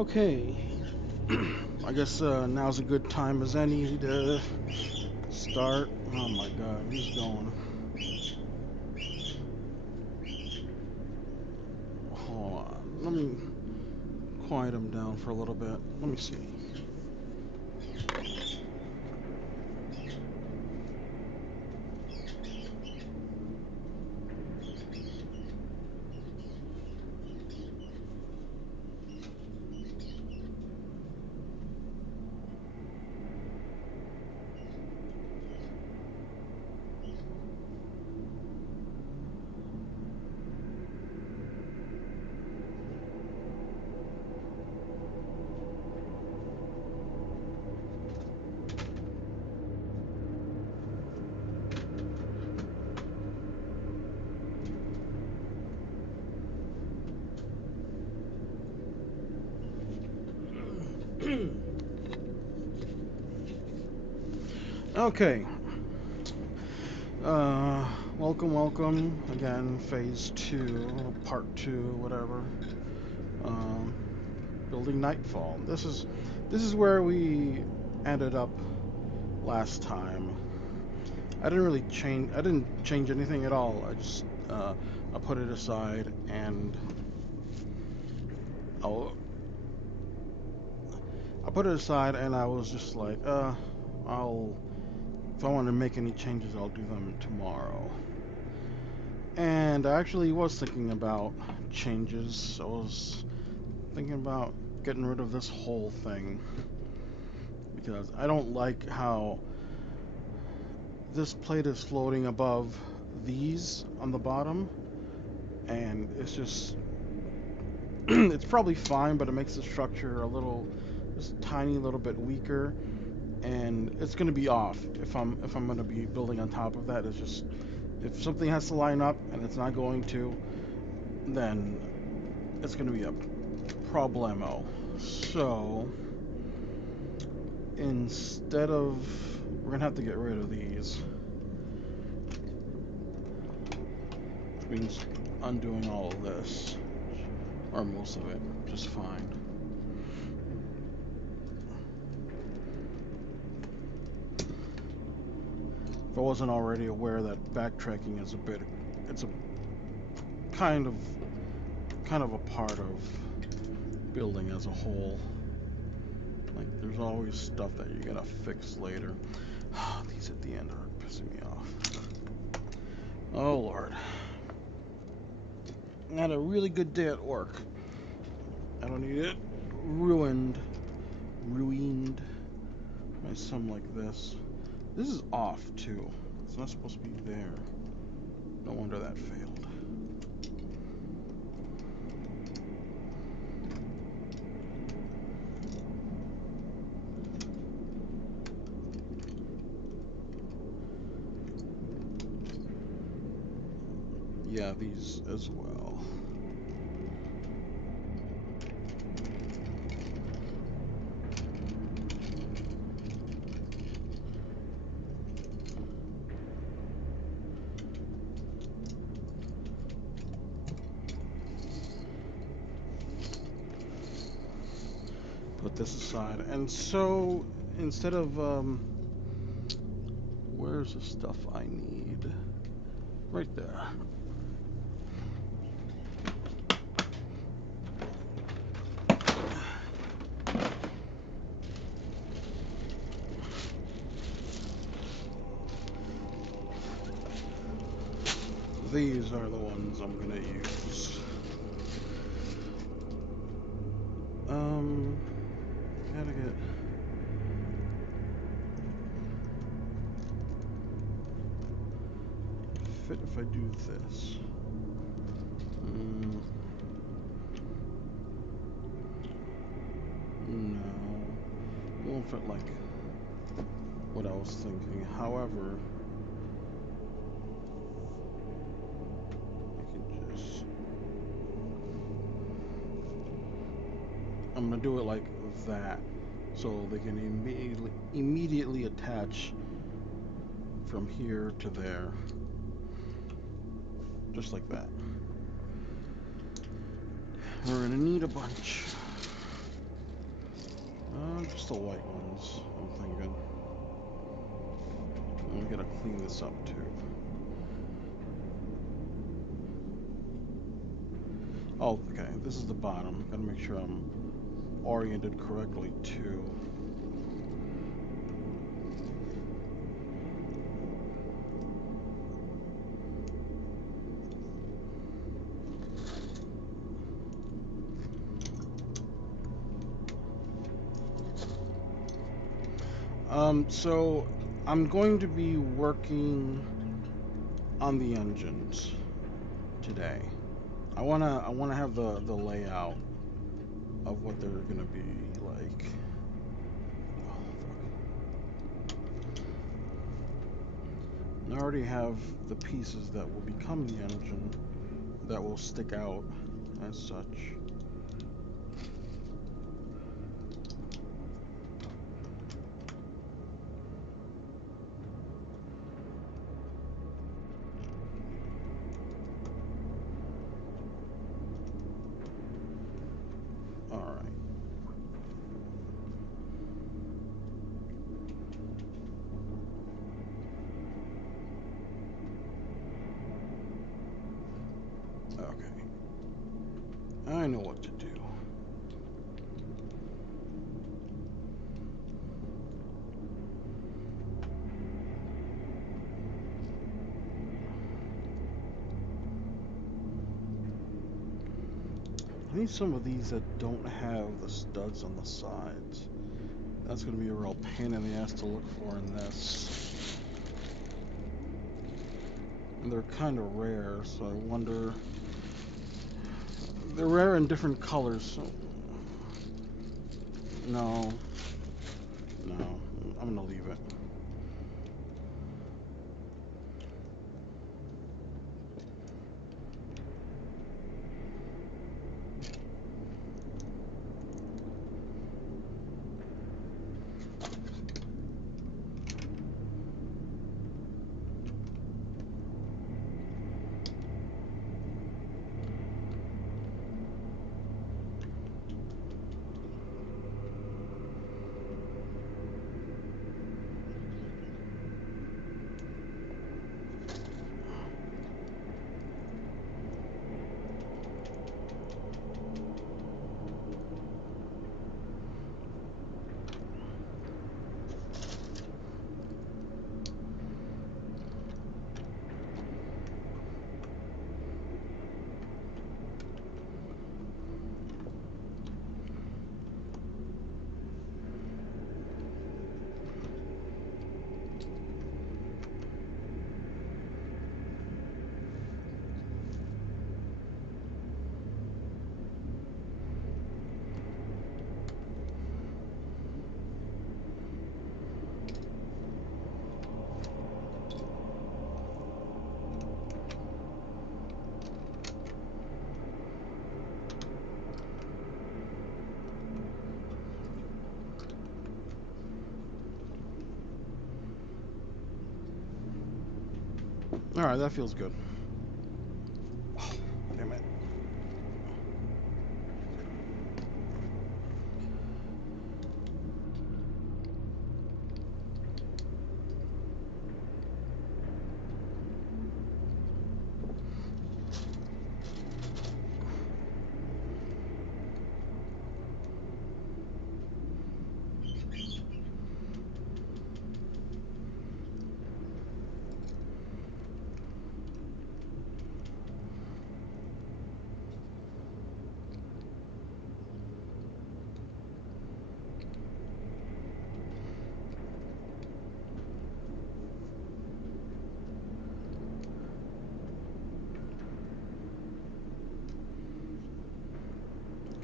Okay, I guess now's a good time as any to start. Oh my god, he's going. Hold on, let me quiet him down for a little bit. Let me see. Okay, uh, welcome again, phase two, part two, whatever. Um, building Nightfall. This is where we ended up last time. I didn't change anything at all. I put it aside and I'll, I put it aside and I was just like, I'll, if I want to make any changes, I'll do them tomorrow. And I actually was thinking about changes. I was thinking about getting rid of this whole thing because I don't like how this plate is floating above these on the bottom, and it's just it's probably fine, but it makes the structure a little, just a tiny little bit weaker, and it's going to be off if I'm going to be building on top of that. It's just, if something has to line up and it's not going to, then it's going to be a problemo. So instead of, we're going to have to get rid of these, which means undoing all of this, or most of it, just fine. If I wasn't already aware that backtracking is it's a kind of a part of building as a whole. Like, there's always stuff that you gotta fix later. These at the end are pissing me off. Oh Lord. I had a really good day at work. I don't need it ruined by something like this. This is off too. It's not supposed to be there. No wonder that failed. Yeah, these as well. Put this aside. And so, instead of, where's the stuff I need? Right there. These are the ones I'm gonna use. Um, gotta get... fit if I do this. Mm, no. It won't fit like what I was thinking. However, I can just... I'm gonna do it like that, so they can immediately attach from here to there, just like that. We're gonna need a bunch. Just the white ones, I'm thinking. We gotta clean this up too. Oh, okay, this is the bottom. Gotta make sure I'm oriented correctly too. So I'm going to be working on the engines today. I wanna have the layout of what they're gonna be like. Oh, I already have the pieces that will become the engine that will stick out as such. Alright. Okay. I know what to do. I need some of these that don't have the studs on the sides. That's going to be a real pain in the ass to look for in this. And they're kind of rare, so I wonder... They're rare in different colors, so... No. No. I'm going to leave it. Alright, that feels good. Oh, damn it.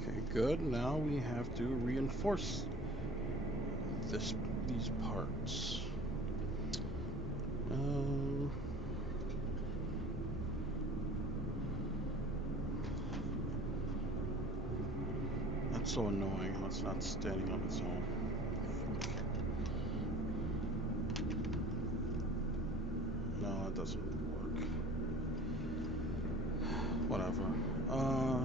Okay, good. Now we have to reinforce this these parts. Um, that's so annoying how it's not standing on its own. No, it doesn't work. Whatever. Uh,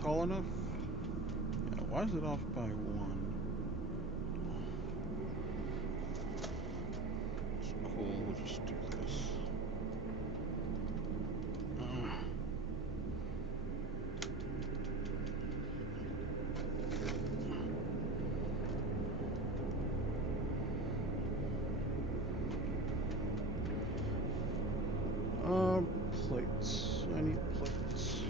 tall enough? Yeah, why is it off by one? It's cool, we'll just do this. Plates. I need plates.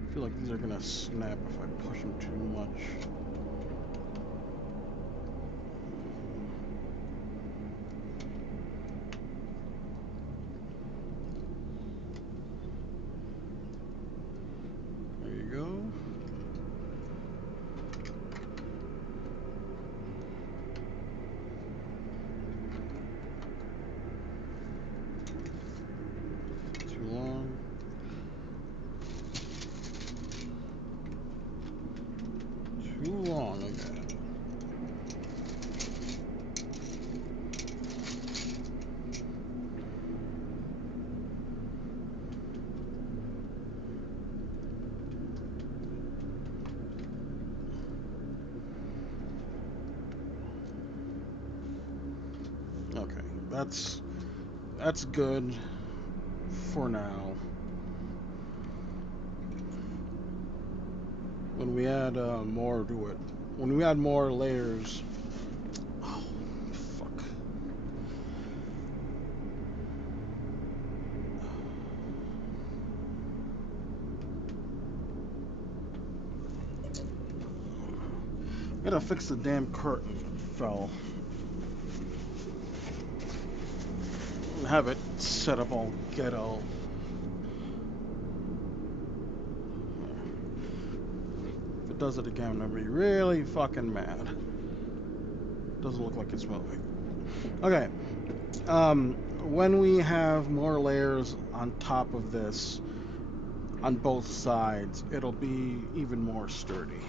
I feel like these are gonna snap if I push them too much. There you go. Too long. Too long again. Okay, that's good for now. When we add more to it, when we add more layers, oh fuck, gotta fix the damn curtain that fell. Have it set up all ghetto. If it does it again, I'm gonna be really fucking mad. Doesn't look like it's moving. Okay. When we have more layers on top of this, on both sides, it'll be even more sturdy.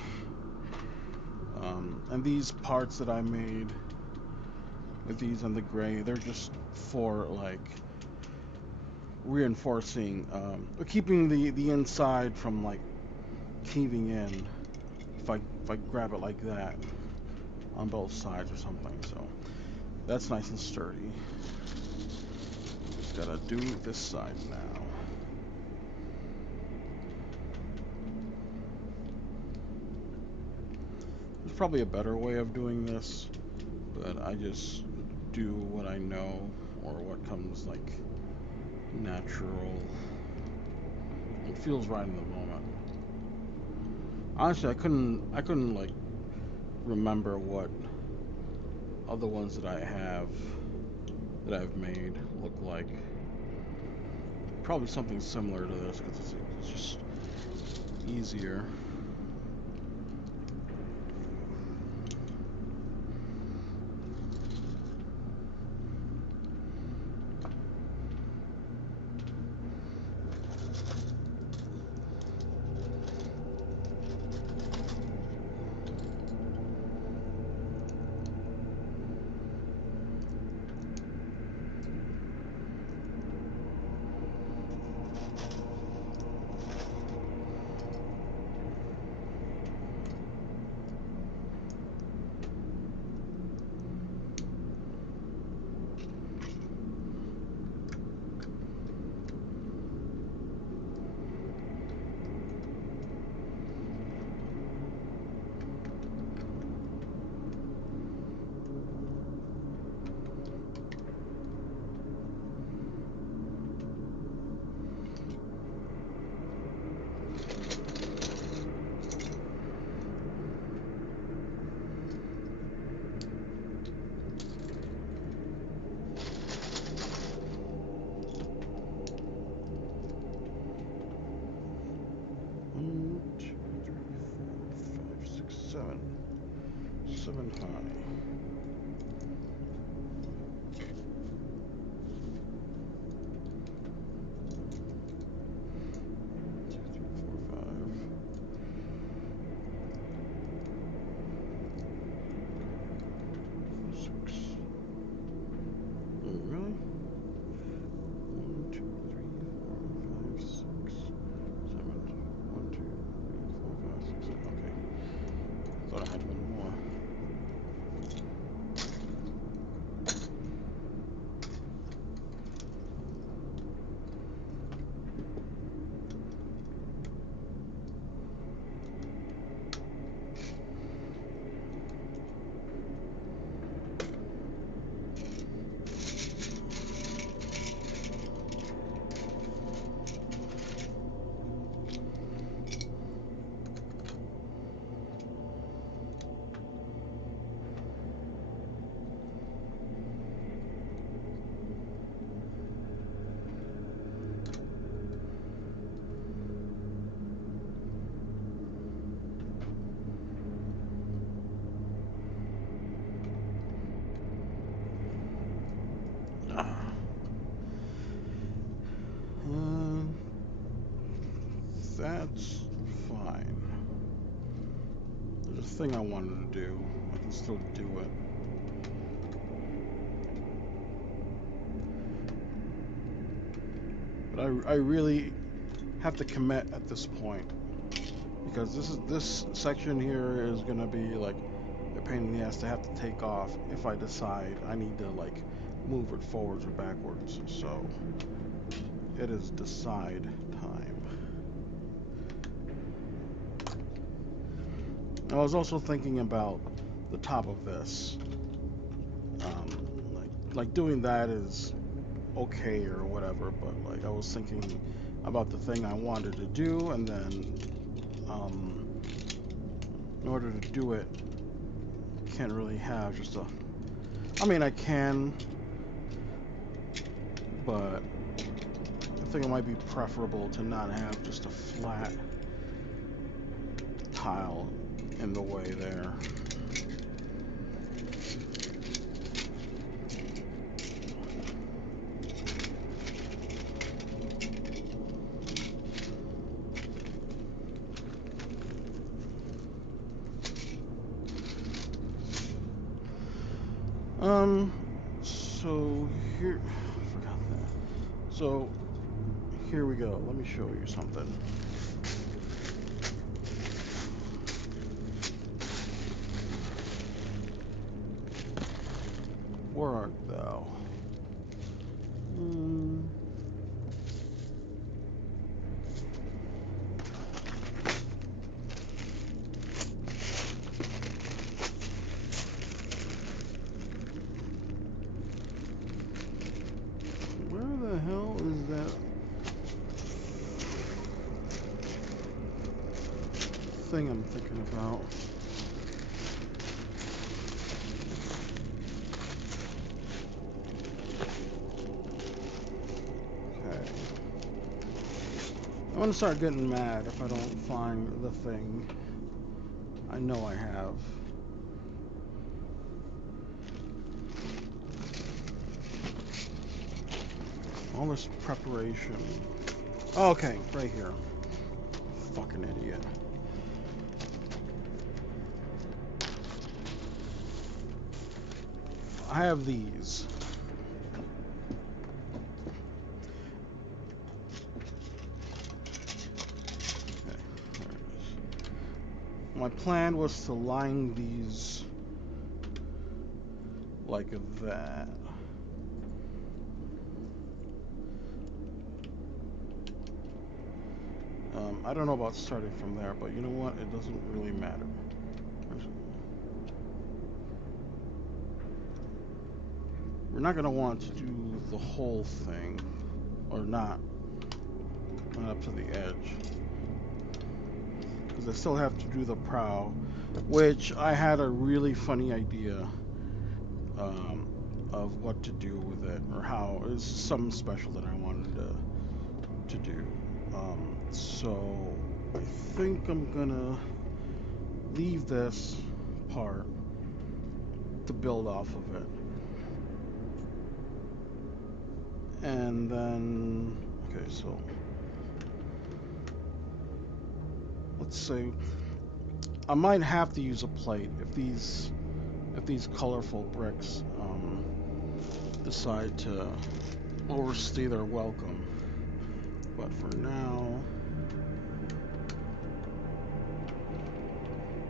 And these parts that I made with these and the gray, they're just for like reinforcing, keeping the inside from like caving in. If I grab it like that on both sides or something, so that's nice and sturdy. Just gotta do this side now. There's probably a better way of doing this, but I just do what I know or what comes like natural. It feels right in the moment. Honestly, I couldn't like remember what other ones that I've made look like. Probably something similar to this because it's just easier. Seven high. thing I wanted to do, I can still do it. But I really have to commit at this point, because this section here is gonna be like a pain in the ass to have to take off if I decide I need to like move it forwards or backwards. So it is decide time. I was also thinking about the top of this. Like doing that is okay or whatever, but like I was thinking about the thing I wanted to do, and then in order to do it, can't really have just a. I mean, I can, but I think it might be preferable to not have just a flat tile in the way there. So here, I forgot that. So here we go. Let me show you something. Where art thou? Where the hell is that thing I'm thinking about? Okay. I'm gonna start getting mad if I don't find the thing I know I have. All this preparation. Oh, okay, right here. Fucking idiot. I have these. Okay, there it is. My plan was to line these like that. I don't know about starting from there, but you know what? It doesn't really matter. We're not going to want to do the whole thing, or not up to the edge, because I still have to do the prow, which I had a really funny idea of what to do with it, or how. It's something special that I wanted to do. So I think I'm gonna leave this part to build off of it. And then, okay, so let's say I might have to use a plate if these colorful bricks decide to overstay their welcome. But for now,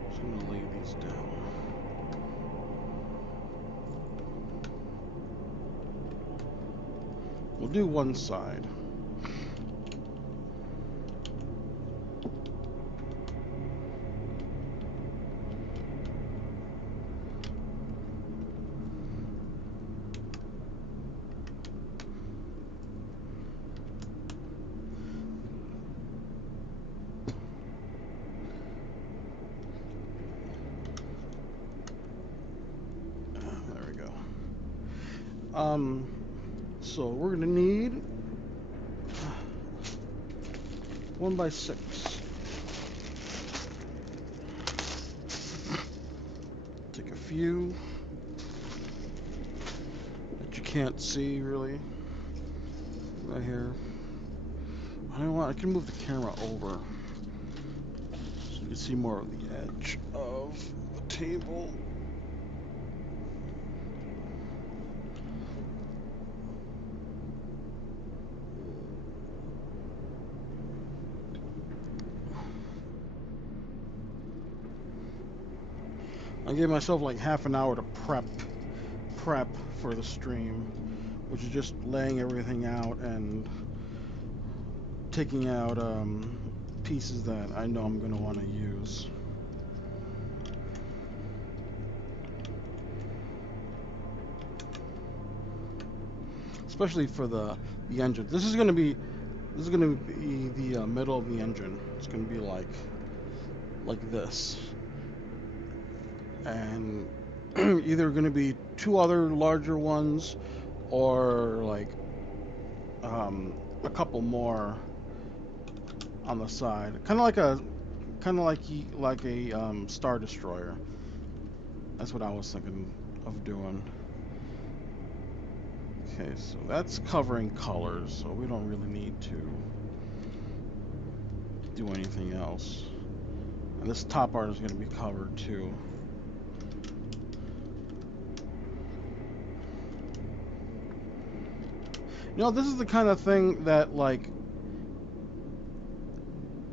I'm just gonna lay these down. We'll do one side. There we go. So we're gonna need 1x6. Take a few that you can't see really. Right here. I don't want. I can move the camera over so you can see more of the edge of table. I gave myself like half an hour to prep for the stream, which is just laying everything out and taking out pieces that I know I'm going to want to use. Especially for the engine. This is going to be the middle of the engine. It's going to be like this, and either going to be two other larger ones, or like a couple more on the side, kind of like a Star Destroyer. That's what I was thinking of doing. Okay, so that's covering colors, so we don't really need to do anything else. And this top art is going to be covered too. You know, this is the kind of thing that, like,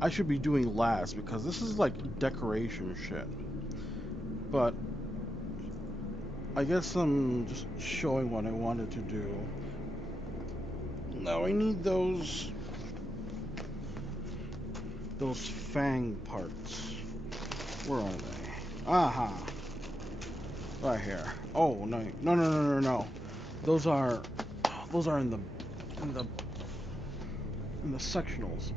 I should be doing last, because this is like decoration shit. But I guess I'm just showing what I wanted to do. Now I need those fang parts. Where are they? Aha. Right here. Oh, no. Those are in the sectionals.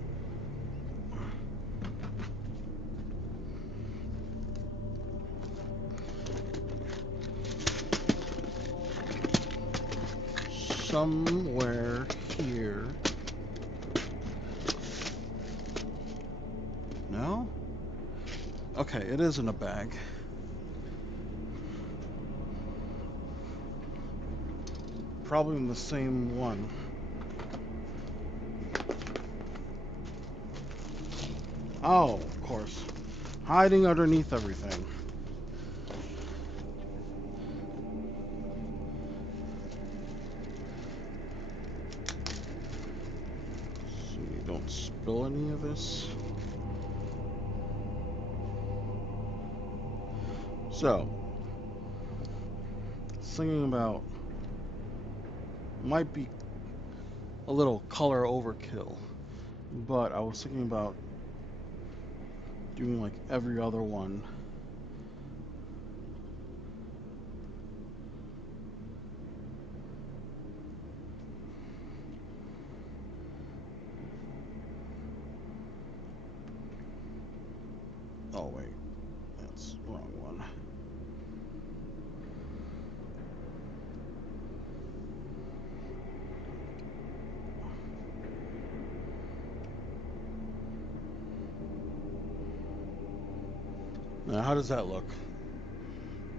Somewhere here. No? Okay, it is in a bag. Probably in the same one. Oh, of course. Hiding underneath everything. So you don't spill any of this. So, thinking about, might be a little color overkill, but I was thinking about doing like every other one. Oh wait, that's the wrong one. Now, how does that look?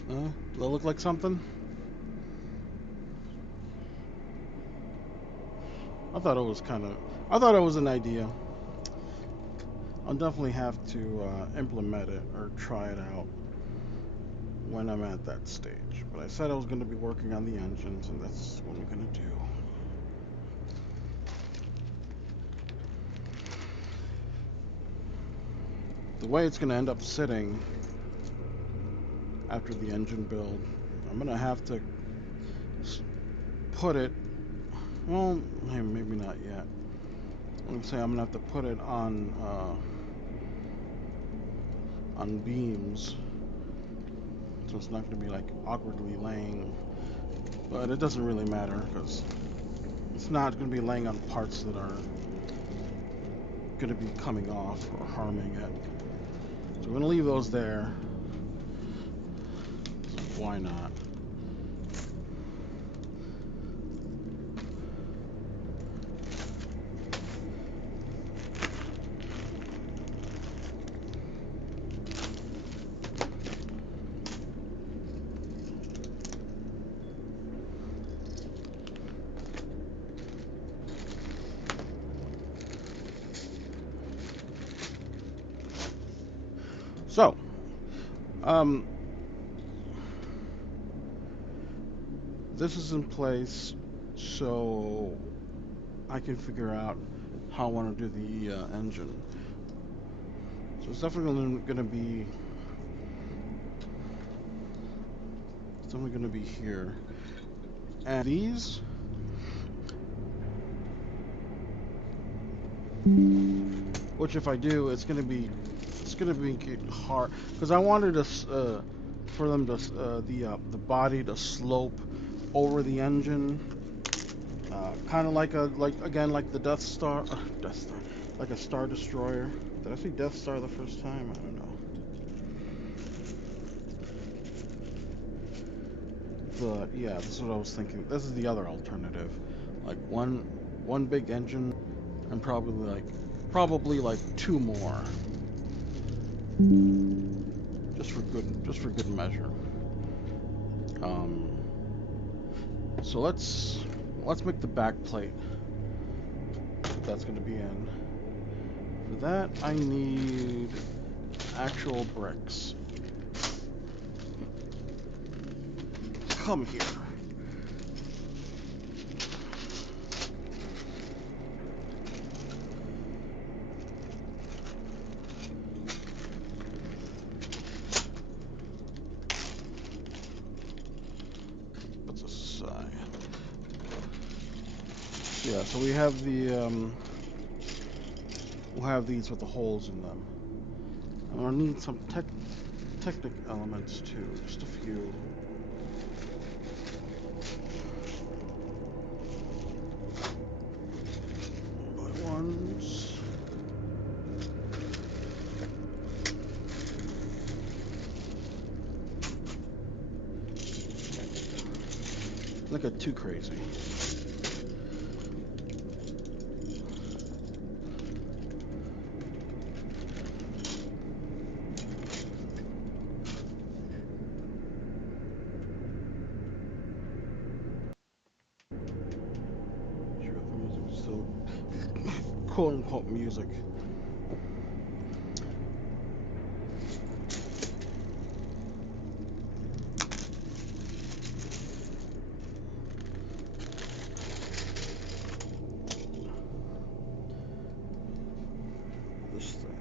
Does that look like something? I thought it was an idea. I'll definitely have to implement it or try it out when I'm at that stage. But I said I was going to be working on the engines, and that's what I'm going to do. The way it's going to end up sitting after the engine build, I'm going to have to put it, well, maybe not yet. I'm going to say I'm going to have to put it on beams, so it's not going to be like awkwardly laying, but it doesn't really matter because it's not going to be laying on parts that are going to be coming off or harming it. So we're going to leave those there. Why not? So, this is in place so I can figure out how I want to do the engine. So it's definitely going to be here. And these, which if I do, it's going to be hard because I wanted for them to the body to slope over the engine, kind of like like the Death Star, like a Star Destroyer. Did I say Death Star the first time? I don't know. But yeah, this is what I was thinking. This is the other alternative, like one big engine and probably like two more, just for good measure. Um, so let's make the back plate that's going to be in. For that, I need actual bricks. Come here. Put this aside. Yeah, so we have we'll have these with the holes in them. I'm gonna need some technic elements too, just a few. By ones. Look at too crazy. Sure, the music is still quote unquote music. This thing.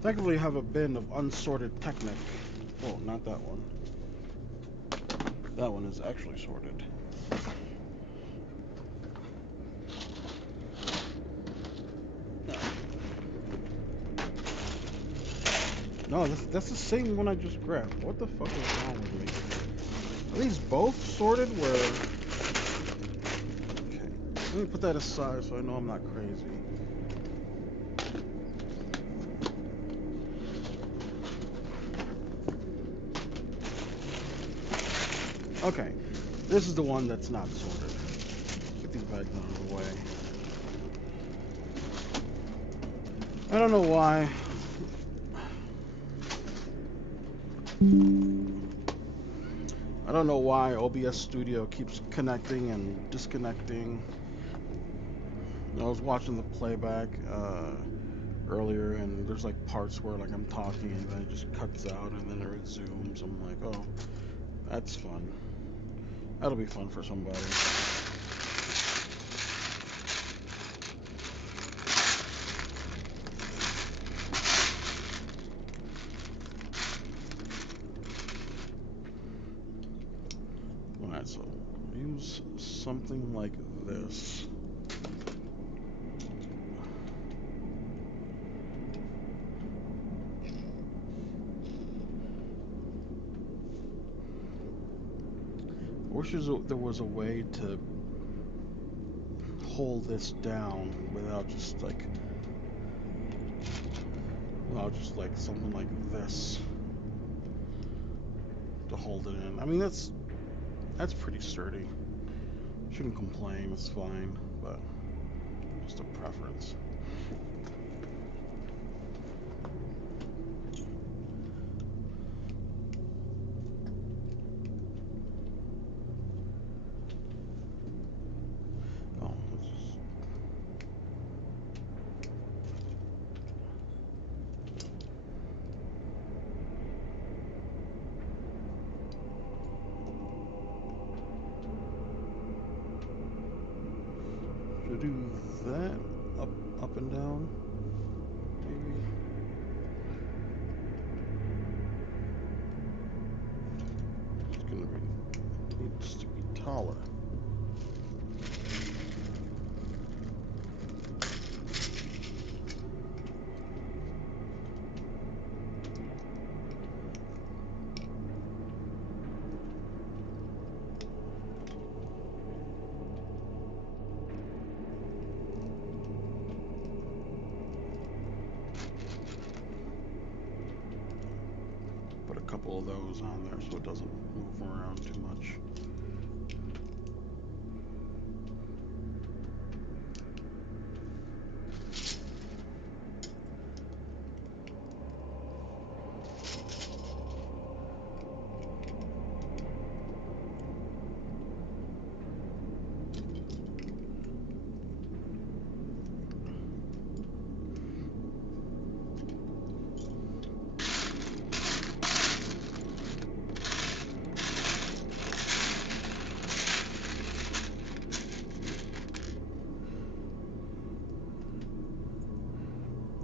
Thankfully, I have a bin of unsorted Technic. Oh, not that one. That one is actually sorted. No, that's the same one I just grabbed. What the fuck is wrong with me? Are these both sorted where... Okay. Let me put that aside so I know I'm not crazy. Okay. This is the one that's not sorted. Get these bags out of the way. I don't know why. I don't know why OBS Studio keeps connecting and disconnecting. I was watching the playback earlier, and there's like parts where like I'm talking and then it just cuts out and then it resumes. I'm like, oh, that's fun. That'll be fun for somebody. Alright, so use something like this. I wish there was a way to hold this down without just like something like this to hold it in. I mean, that's pretty sturdy. Shouldn't complain, it's fine, but just a preference. Oh, that. Up and down, maybe. It's gonna be, needs to be taller. Put a couple of those on there so it doesn't move around too much.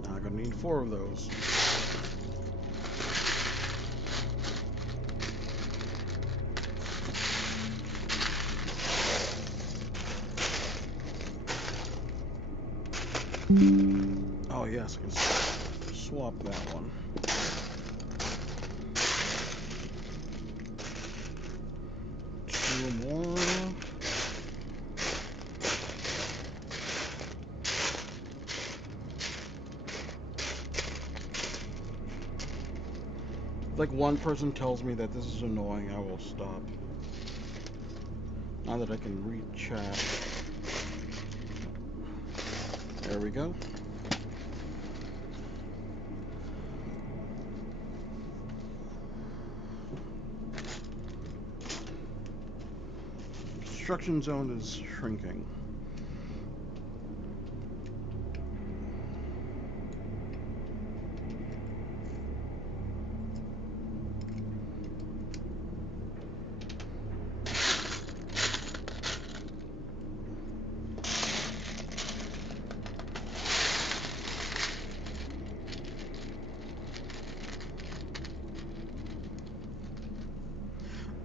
Now I'm gonna need 4 of those. Oh yes, I can swap that one. Two more. Like one person tells me that this is annoying, I will stop. Now that I can read chat. There we go. Construction zone is shrinking.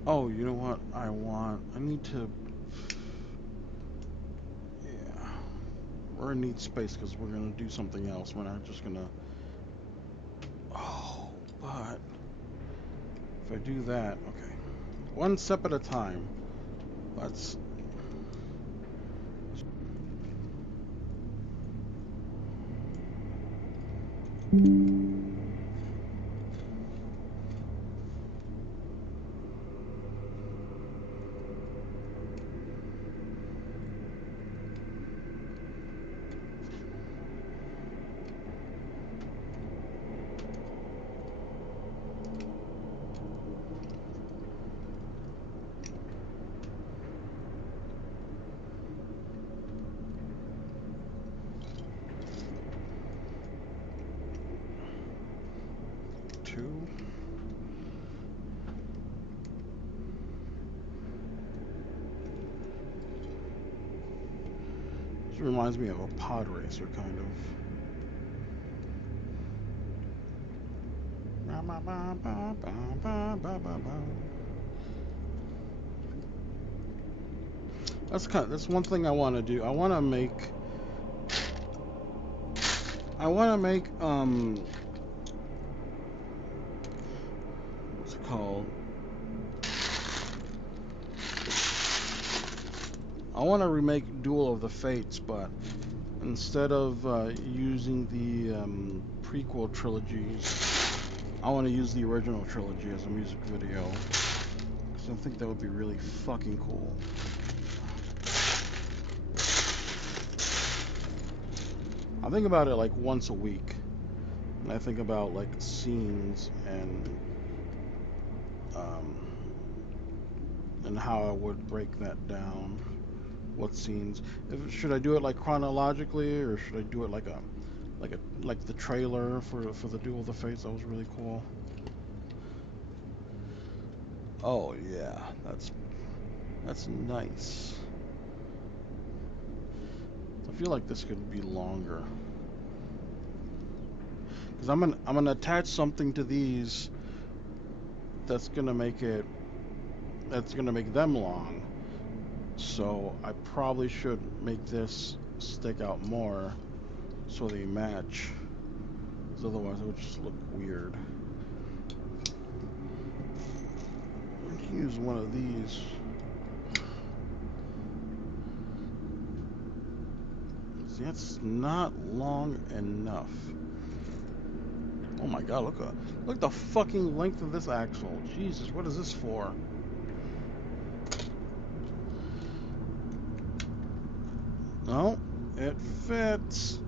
Oh, you know what I want? I need to... Yeah. We're gonna need space because we're gonna do something else. We're not just gonna... Oh, but... If I do that... Okay. One step at a time. Let's... Two. This reminds me of a pod racer, kind of. That's one thing I want to do. I want to make what's it called? I want to remake Duel of the Fates, but instead of using the prequel trilogies, I want to use the original trilogy as a music video. Because I think that would be really fucking cool. I think about it like once a week. And I think about like scenes and how I would break that down. What scenes? Should I do it like chronologically, or should I do it like the trailer for the Duel of the Fates? That was really cool. Oh yeah, that's nice. feel like this could be longer. Because I'm gonna attach something to these that's gonna make them long. So I probably should make this stick out more so they match. Because otherwise it would just look weird. I can use one of these. See, that's not long enough. Oh my god, look at the fucking length of this axle. Jesus, what is this for? No, it fits.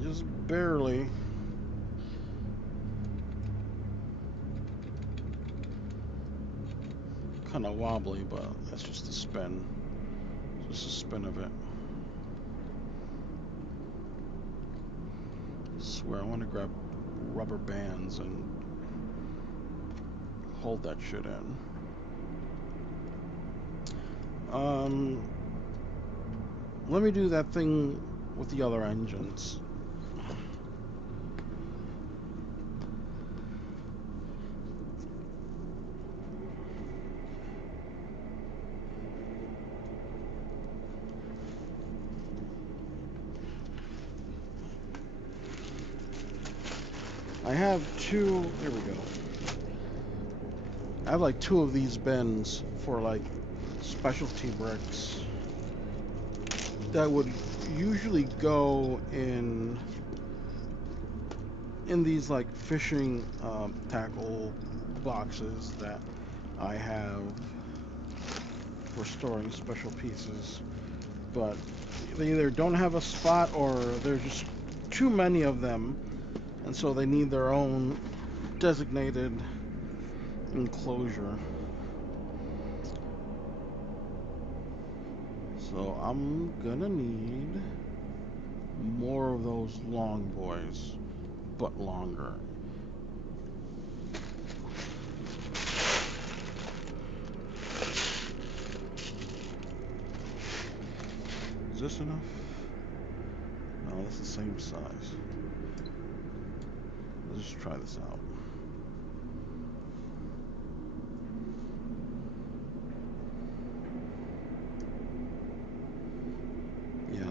Just barely. Kind of wobbly, but that's just the spin. Just the spin of it. I swear, I want to grab rubber bands and hold that shit in. Let me do that thing with the other engines. I have two, here we go. I have like two of these bins for like specialty bricks that would usually go in these like fishing tackle boxes that I have for storing special pieces, but they either don't have a spot or there's just too many of them, and so they need their own designated enclosure. So I'm gonna need more of those long boys, but longer. Is this enough? No, that's the same size. Let's just try this out. Yeah,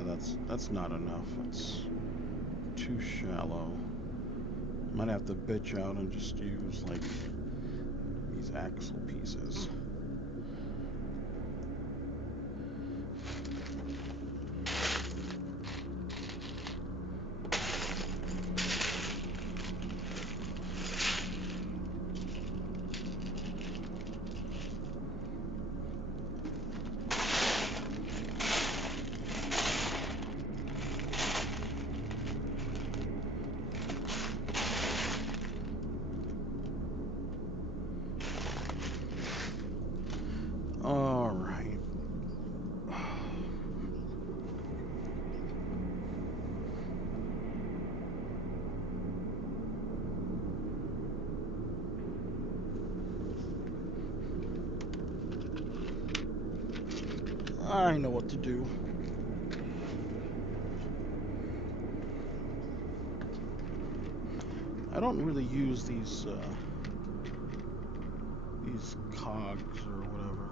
that's not enough. It's too shallow. Might have to bitch out and just use like these axle pieces. All right. I know what to do. I don't really use these cogs or whatever.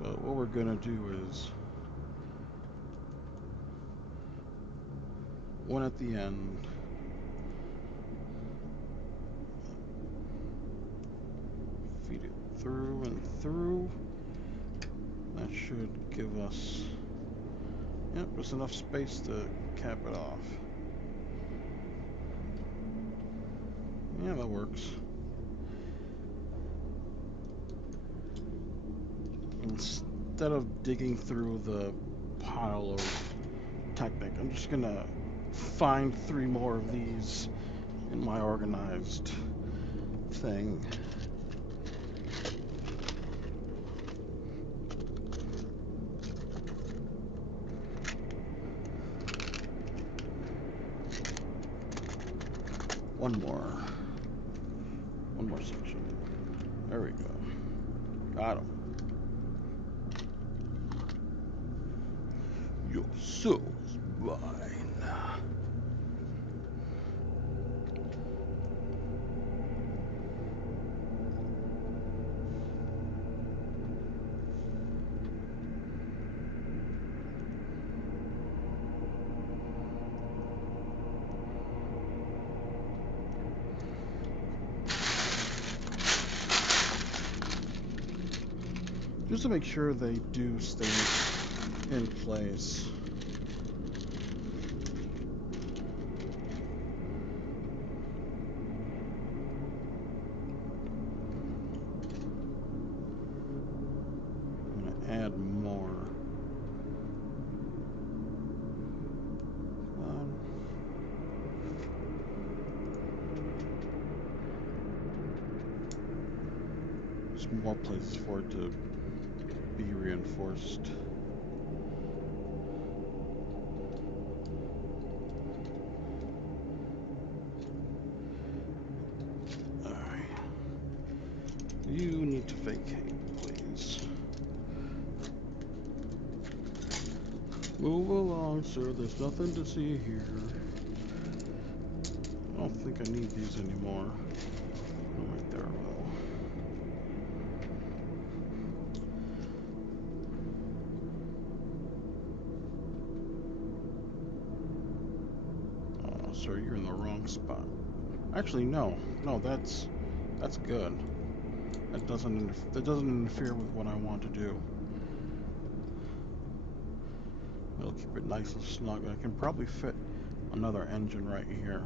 But what we're gonna do is one at the end. Feed it through and through. That should give us, yep, just enough space to cap it off. Yeah, that works. Instead of digging through the pile of Technic, I'm just gonna find 3 more of these in my organized thing. One more section. There we go. Got him. Souls mine. Just to make sure they do stay in place. I'm gonna add more. There's more places for it to be reinforced. Alright. You need to vacate, please. Move along, sir. There's nothing to see here. I don't think I need these anymore. Oh, right there, though. Oh, sir, you're in the wrong spot. Actually, no. No, that's good. That doesn't interfere with what I want to do. It'll keep it nice and snug. I can probably fit another engine right here.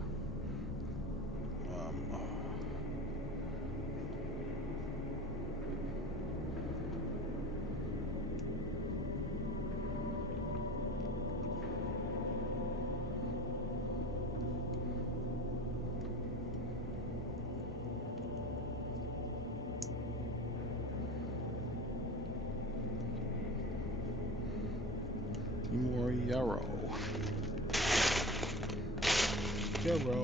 More yarrow. Yarrow.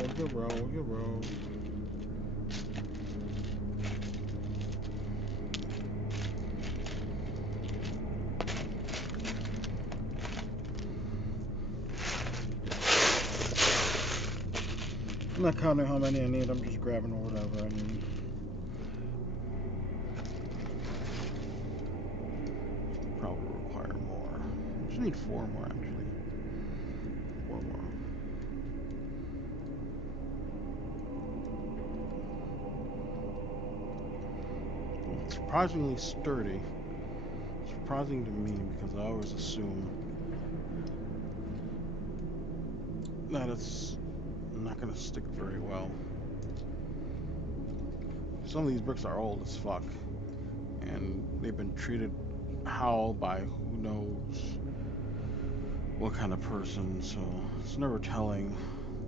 I'm not counting how many I need, I'm just grabbing whatever I need. Probably require more. Just need 4 more, actually. 4 more. It's surprisingly sturdy. Surprising to me, because I always assume that it's not going to stick very well. Some of these bricks are old as fuck, and they've been treated how by who knows what kind of person, so it's never telling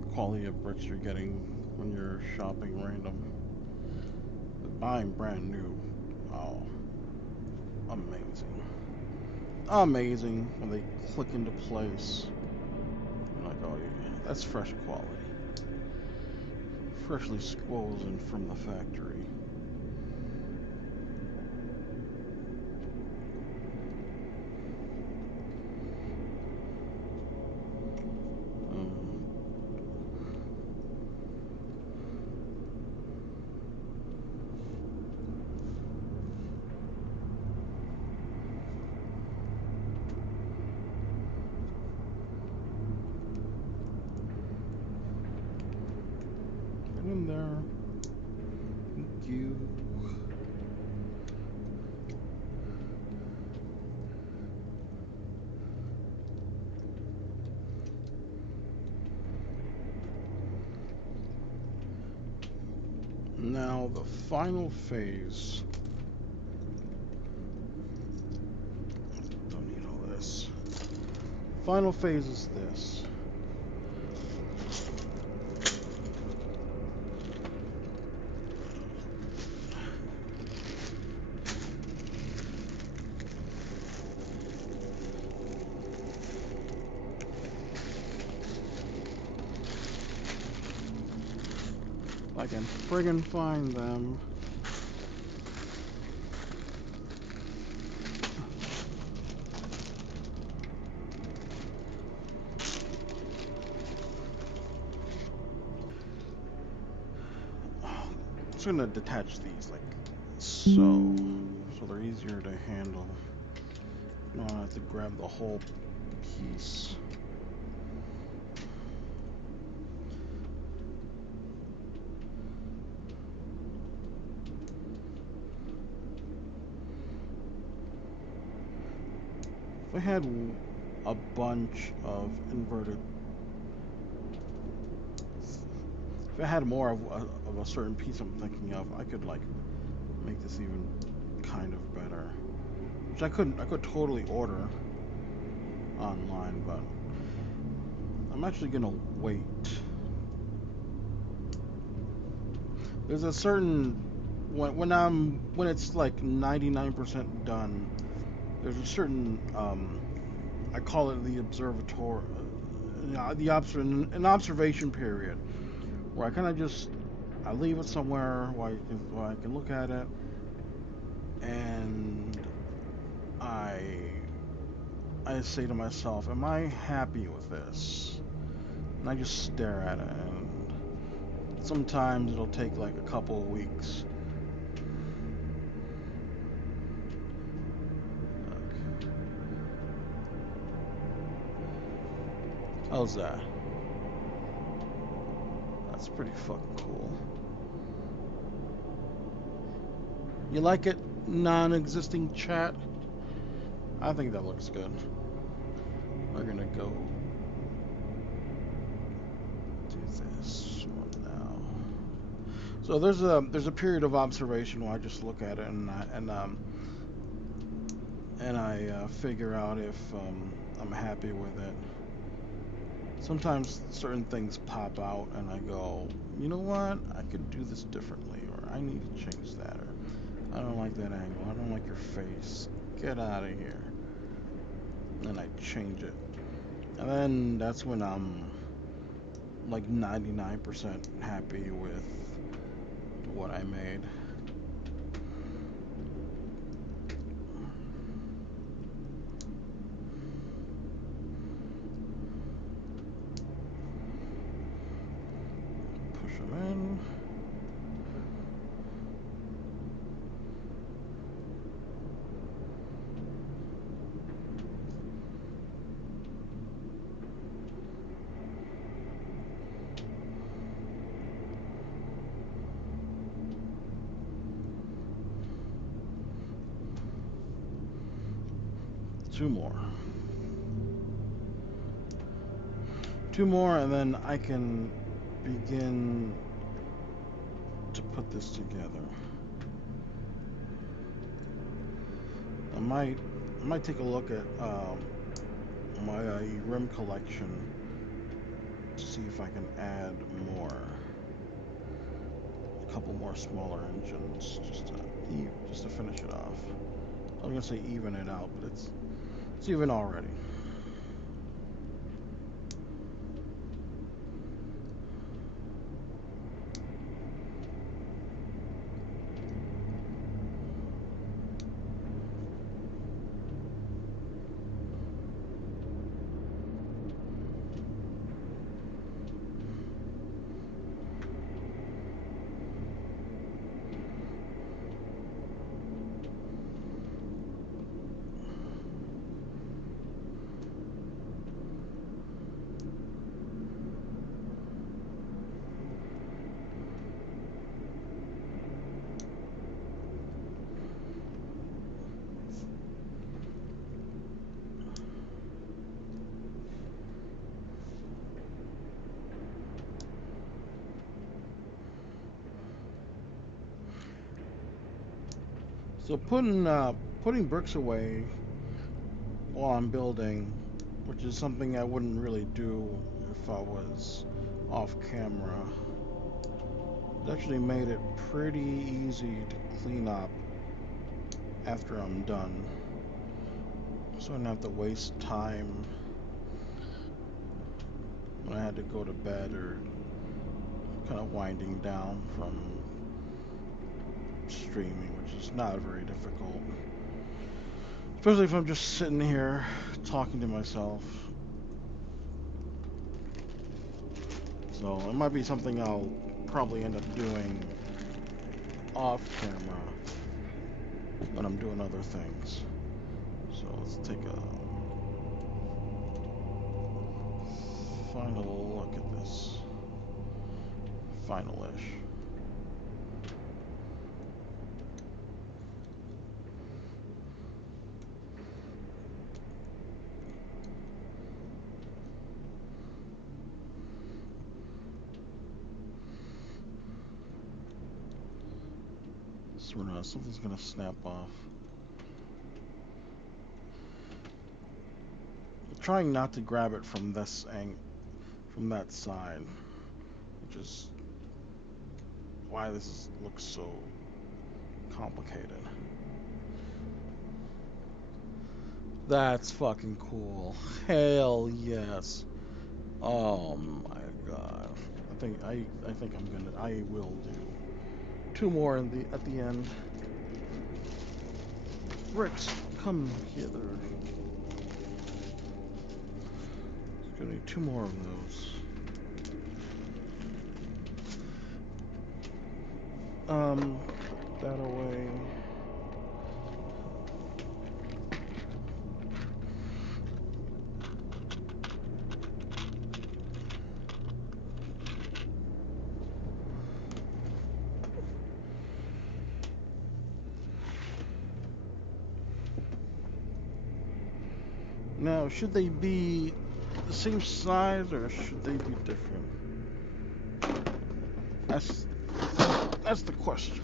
the quality of bricks you're getting when you're shopping random. But buying brand new, oh, amazing. Amazing when they click into place. You're like, oh yeah, that's fresh quality. Freshly squozen from the factory. Get in there. Thank you. Now the final phase. Don't need all this. Final phase is this. I can friggin' find them. just gonna detach these like so, so they're easier to handle. You don't have to grab the whole piece. If I had a bunch of inverted, if I had more of a certain piece I'm thinking of, I could like make this even kind of better. Which I could totally order online, but I'm actually gonna wait. There's a certain when it's like 99% done. There's a certain I call it the observatory, an observation period where I kind of just I leave it somewhere where I can look at it, and I I say to myself, am I happy with this? And I just stare at it, and sometimes it'll take like a couple of weeks. Okay. How's that? That's pretty fucking cool. You like it? Non-existing chat? I think that looks good. We're gonna go do this one now. So there's a period of observation where I just look at it and I figure out if I'm happy with it. Sometimes certain things pop out and I go, you know what? I could do this differently, or I need to change that, or I don't like that angle. I don't like your face. Get out of here. And I change it. And then that's when I'm like 99% happy with what I made. Push them in. Two more. Two more, and then I can begin to put this together. I might take a look at my rim collection to see if I can add more, a couple more smaller engines, just to finish it off. I was gonna say even it out, but it's even already. So putting bricks away while I'm building, which is something I wouldn't really do if I was off camera, it actually made it pretty easy to clean up after I'm done. So I don't have to waste time when I had to go to bed or kind of winding down from streaming, which is not very difficult. Especially if I'm just sitting here talking to myself. So it might be something I'll probably end up doing off camera when I'm doing other things. So let's take a final look at this. Final-ish. Swear to, something's gonna snap off. I'm trying not to grab it from this from that side, which is why looks so complicated. That's fucking cool. Hell yes. Oh my god. I will do two more at the end. Bricks, come hither. Gonna need two more of those. Put that away. Now, should they be the same size or should they be different? That's the question.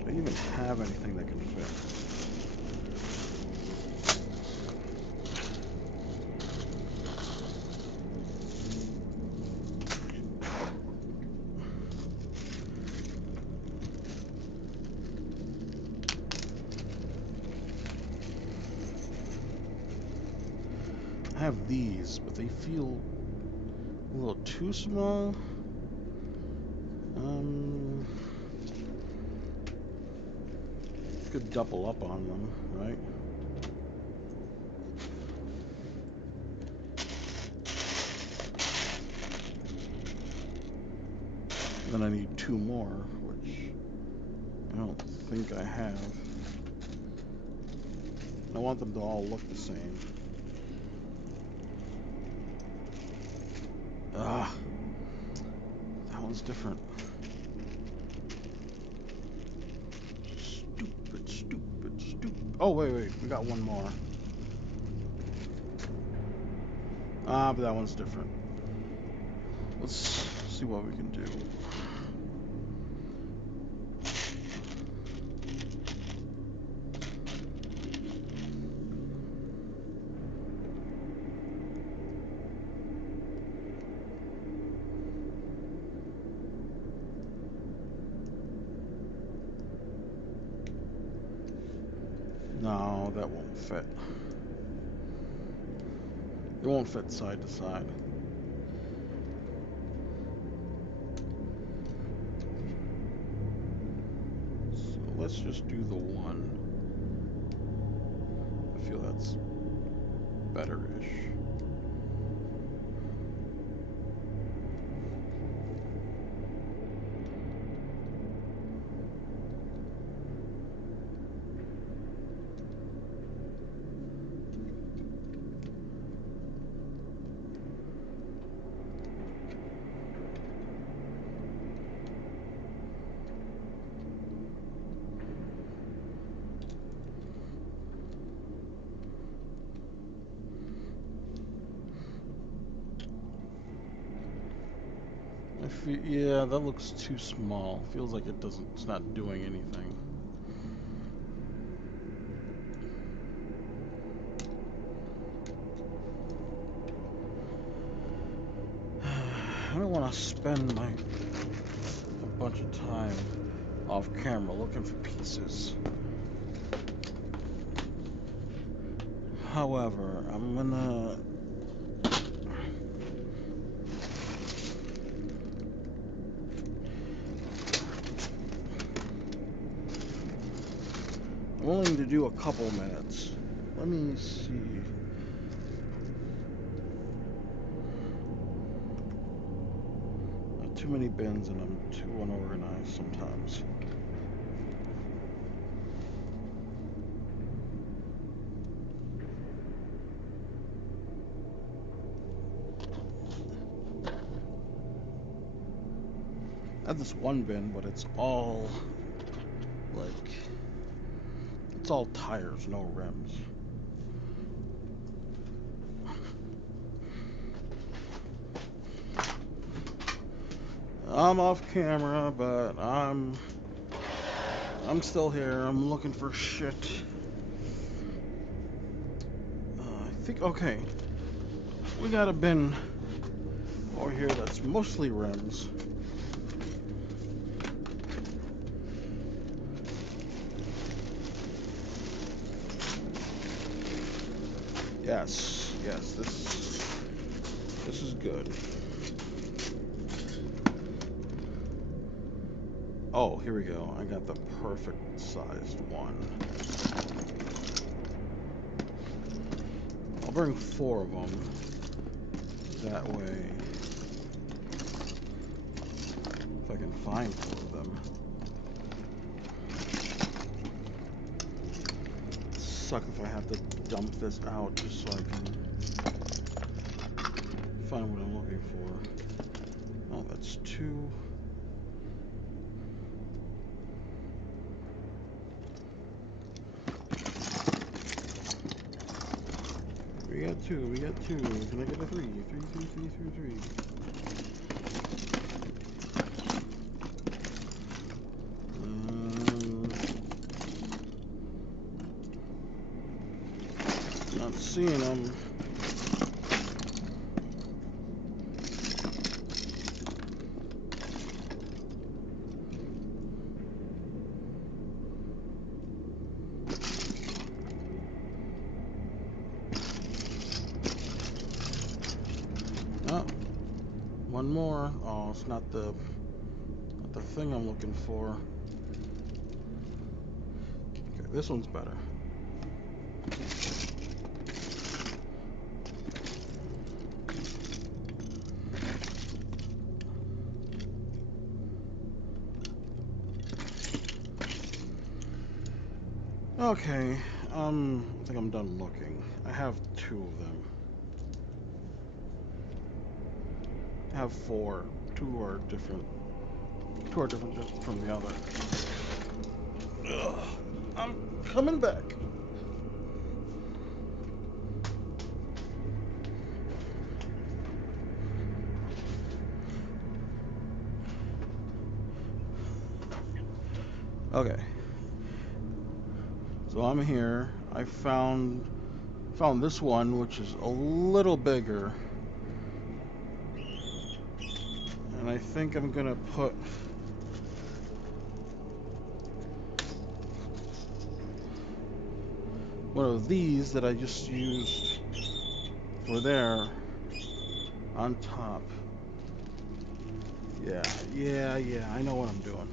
Do I even have anything that can fit? I have these, but they feel a little too small. Could double up on them, right? Then I need two more, which I don't think I have. I want them to all look the same. Ah, that one's different. Stupid. Oh, wait, we got one more. Ah, but that one's different. Let's see what we can do. No, that won't fit. It won't fit side to side. So let's just do the one. I feel that's better-ish. Yeah, that looks too small. Feels like it's not doing anything. I don't want to spend a bunch of time off camera looking for pieces. However, I'm gonna I'm willing to do a couple minutes. Let me see. Too many bins and I'm too unorganized sometimes. I have this one bin, but it's all like, it's all tires, no rims. I'm off camera, but I'm still here. I'm looking for shit. I think, okay, we got a bin over here that's mostly rims. Yes, yes, this is good. Oh, here we go. I got the perfect sized one. I'll bring 4 of them. That way, if I can find 4 of them. Suck if I have to dump this out just so I can find what I'm looking for. Oh, that's 2. We got 2. We got 2. Can I get a 3? 3. Not seeing them. Oh, one more. Oh, it's not the thing I'm looking for. Okay, this one's better. Okay, I think I'm done looking. I have 2 of them. I have 4. 2 are different. 2 are different just from the other. Ugh, I'm coming back. Okay. So I'm here. I found this one, which is a little bigger. And I think I'm gonna put one of these that I just used for there on top. Yeah, I know what I'm doing.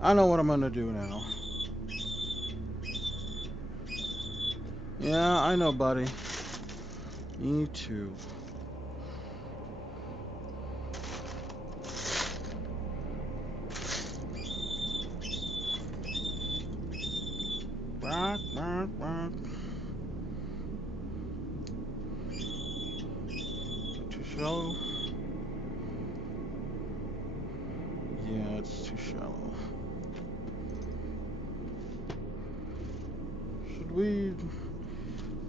I know what I'm gonna do now. Yeah, I know, buddy. Me too. Rock, rock, rock. Too shallow? Yeah, it's too shallow.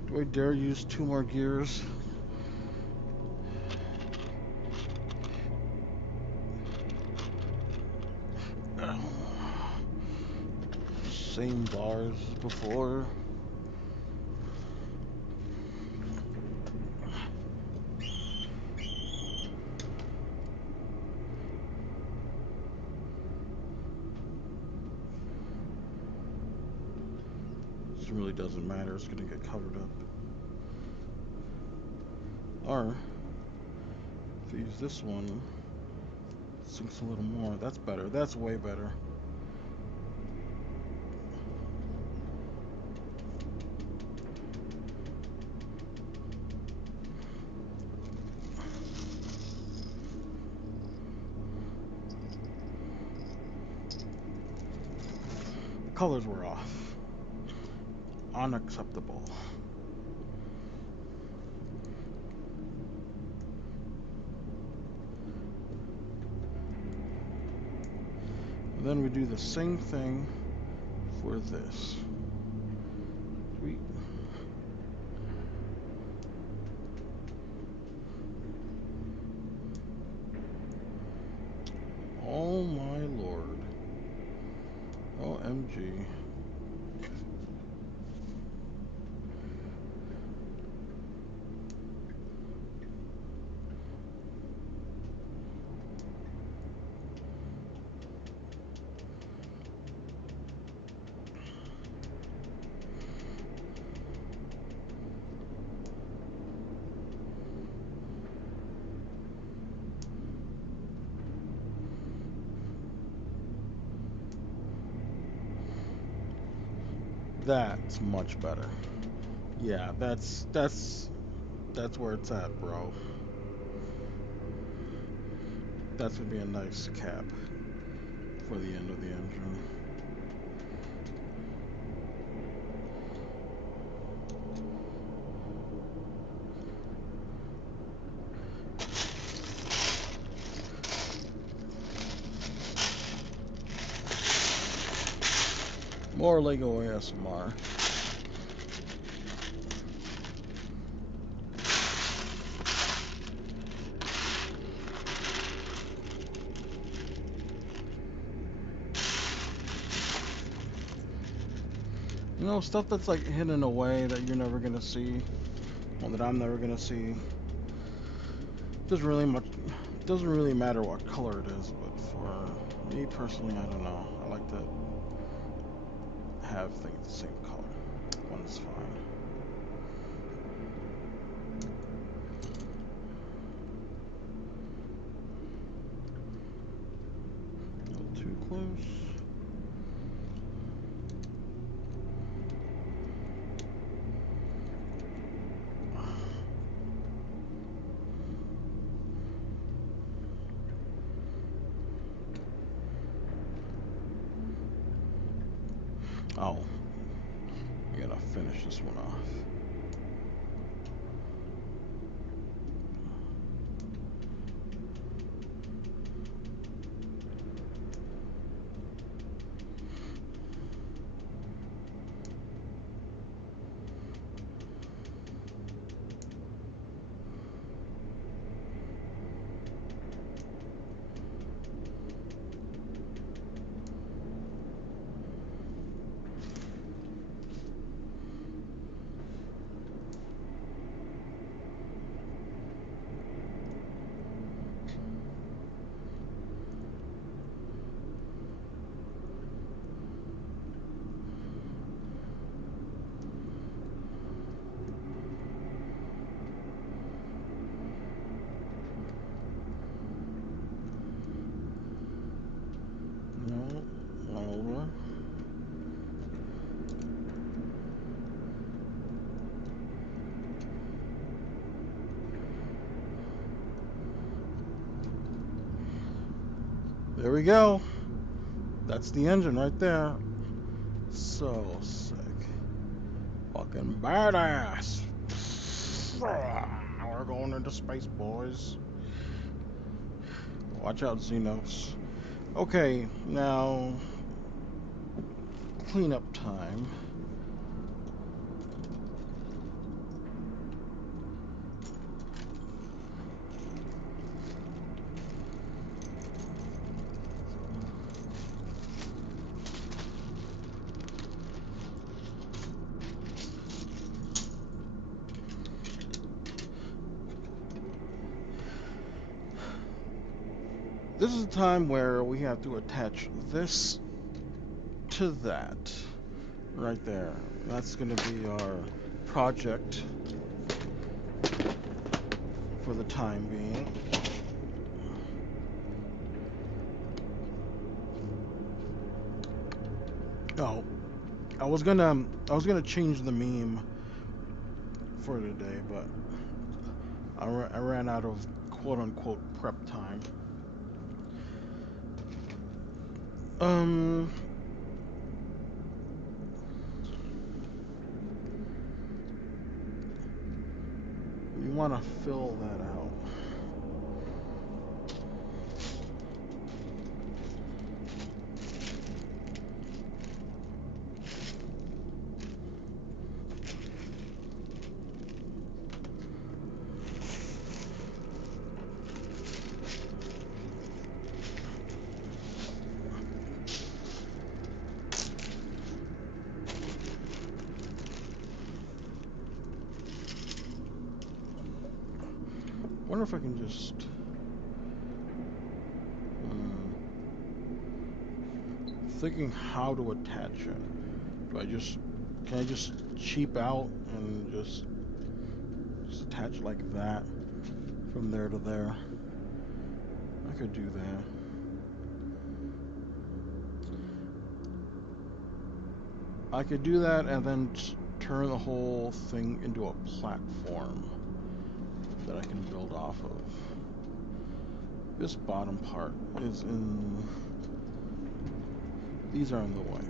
Do I dare use 2 more gears? Same bars as before. This really doesn't matter, it's gonna get covered up. Or, if I use this one, it sinks a little more. That's better, that's way better. colors were off. Unacceptable. And then we do the same thing for this. Sweet. Oh my lord. OMG. That's much better. Yeah, that's where it's at, bro. That's gonna be a nice cap for the end of the engine. More Lego ASMR. You know, stuff that's like hidden away that you're never gonna see, or that I'm never gonna see. Doesn't really matter what color it is, but for me personally, I don't know. I like to have things the same color. One's fine. Not too close. Oh, we gotta finish this one off. No, over. There we go. That's the engine right there. So sick. Fucking badass. We're going into space, boys. Watch out, Xenos. Okay, now cleanup time. This is a time where we have to attach this to that right there. That's going to be our project for the time being. Oh, I was gonna change the meme for today, but I ran out of quote unquote prep time. Um, want to fill that out. Wonder if I can just thinking how to attach it. Can I just cheap out and just attach like that from there to there? I could do that. I could do that and then turn the whole thing into a platform that I can build off of. This bottom part is in... These are in the way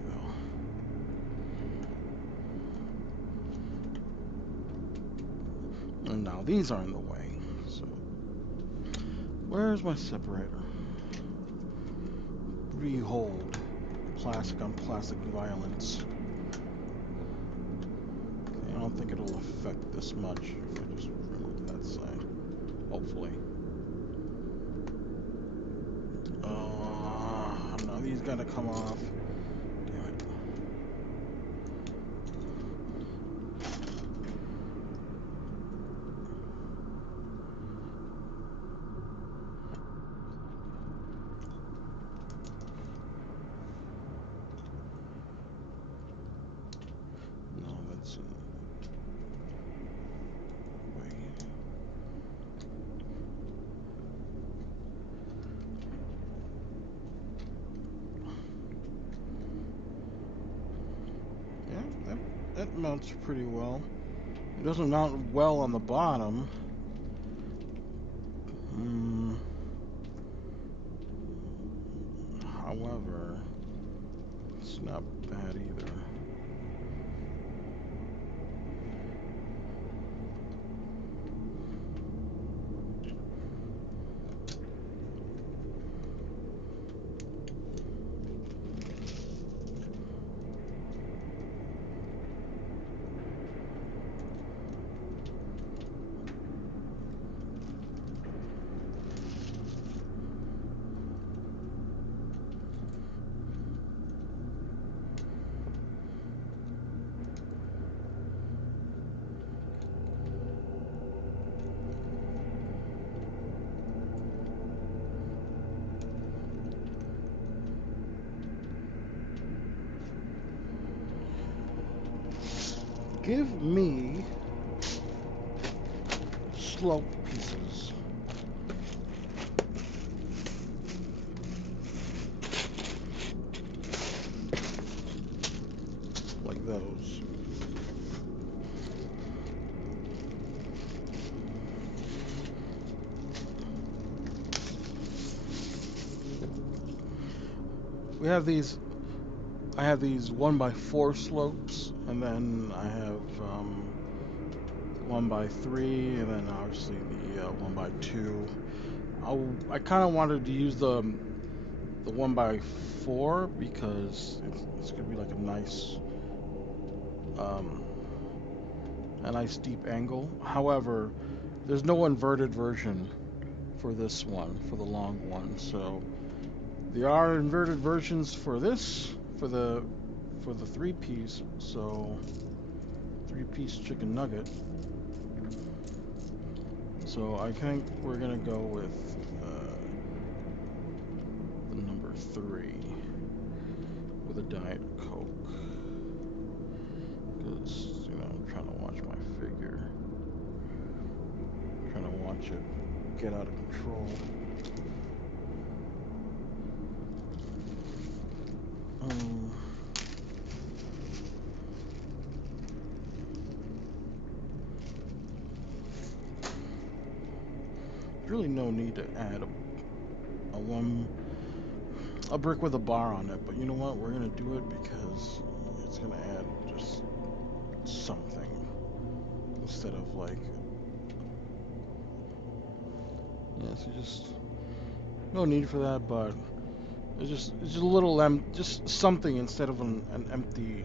though. And now these are in the way. So, where's my separator? Rehold. Plastic on plastic violence. Okay, I don't think it'll affect this much if I just remove that side. Hopefully. No, these gotta come off. Damn it. No, that's in the way. Yeah, that mounts pretty well. It doesn't mount well on the bottom. However, it's not bad either. Give me slope pieces. Like those. We have these, I have these 1x4 slopes, and then I have 1x3, and then obviously the 1x2. I kind of wanted to use the 1x4 because it's gonna be like a nice deep angle. However, there's no inverted version for this one, for the long one. So there are inverted versions for this, for the 3-piece. So 3-piece chicken nugget. So I think we're gonna go with the number 3 with a Diet Coke, because I'm trying to watch my figure, trying to watch it get out of control. There's really no need to add a brick with a bar on it, but you know what? We're gonna do it because it's gonna add just something instead of like Yes, you just no need for that, but it's just a little just something instead of an empty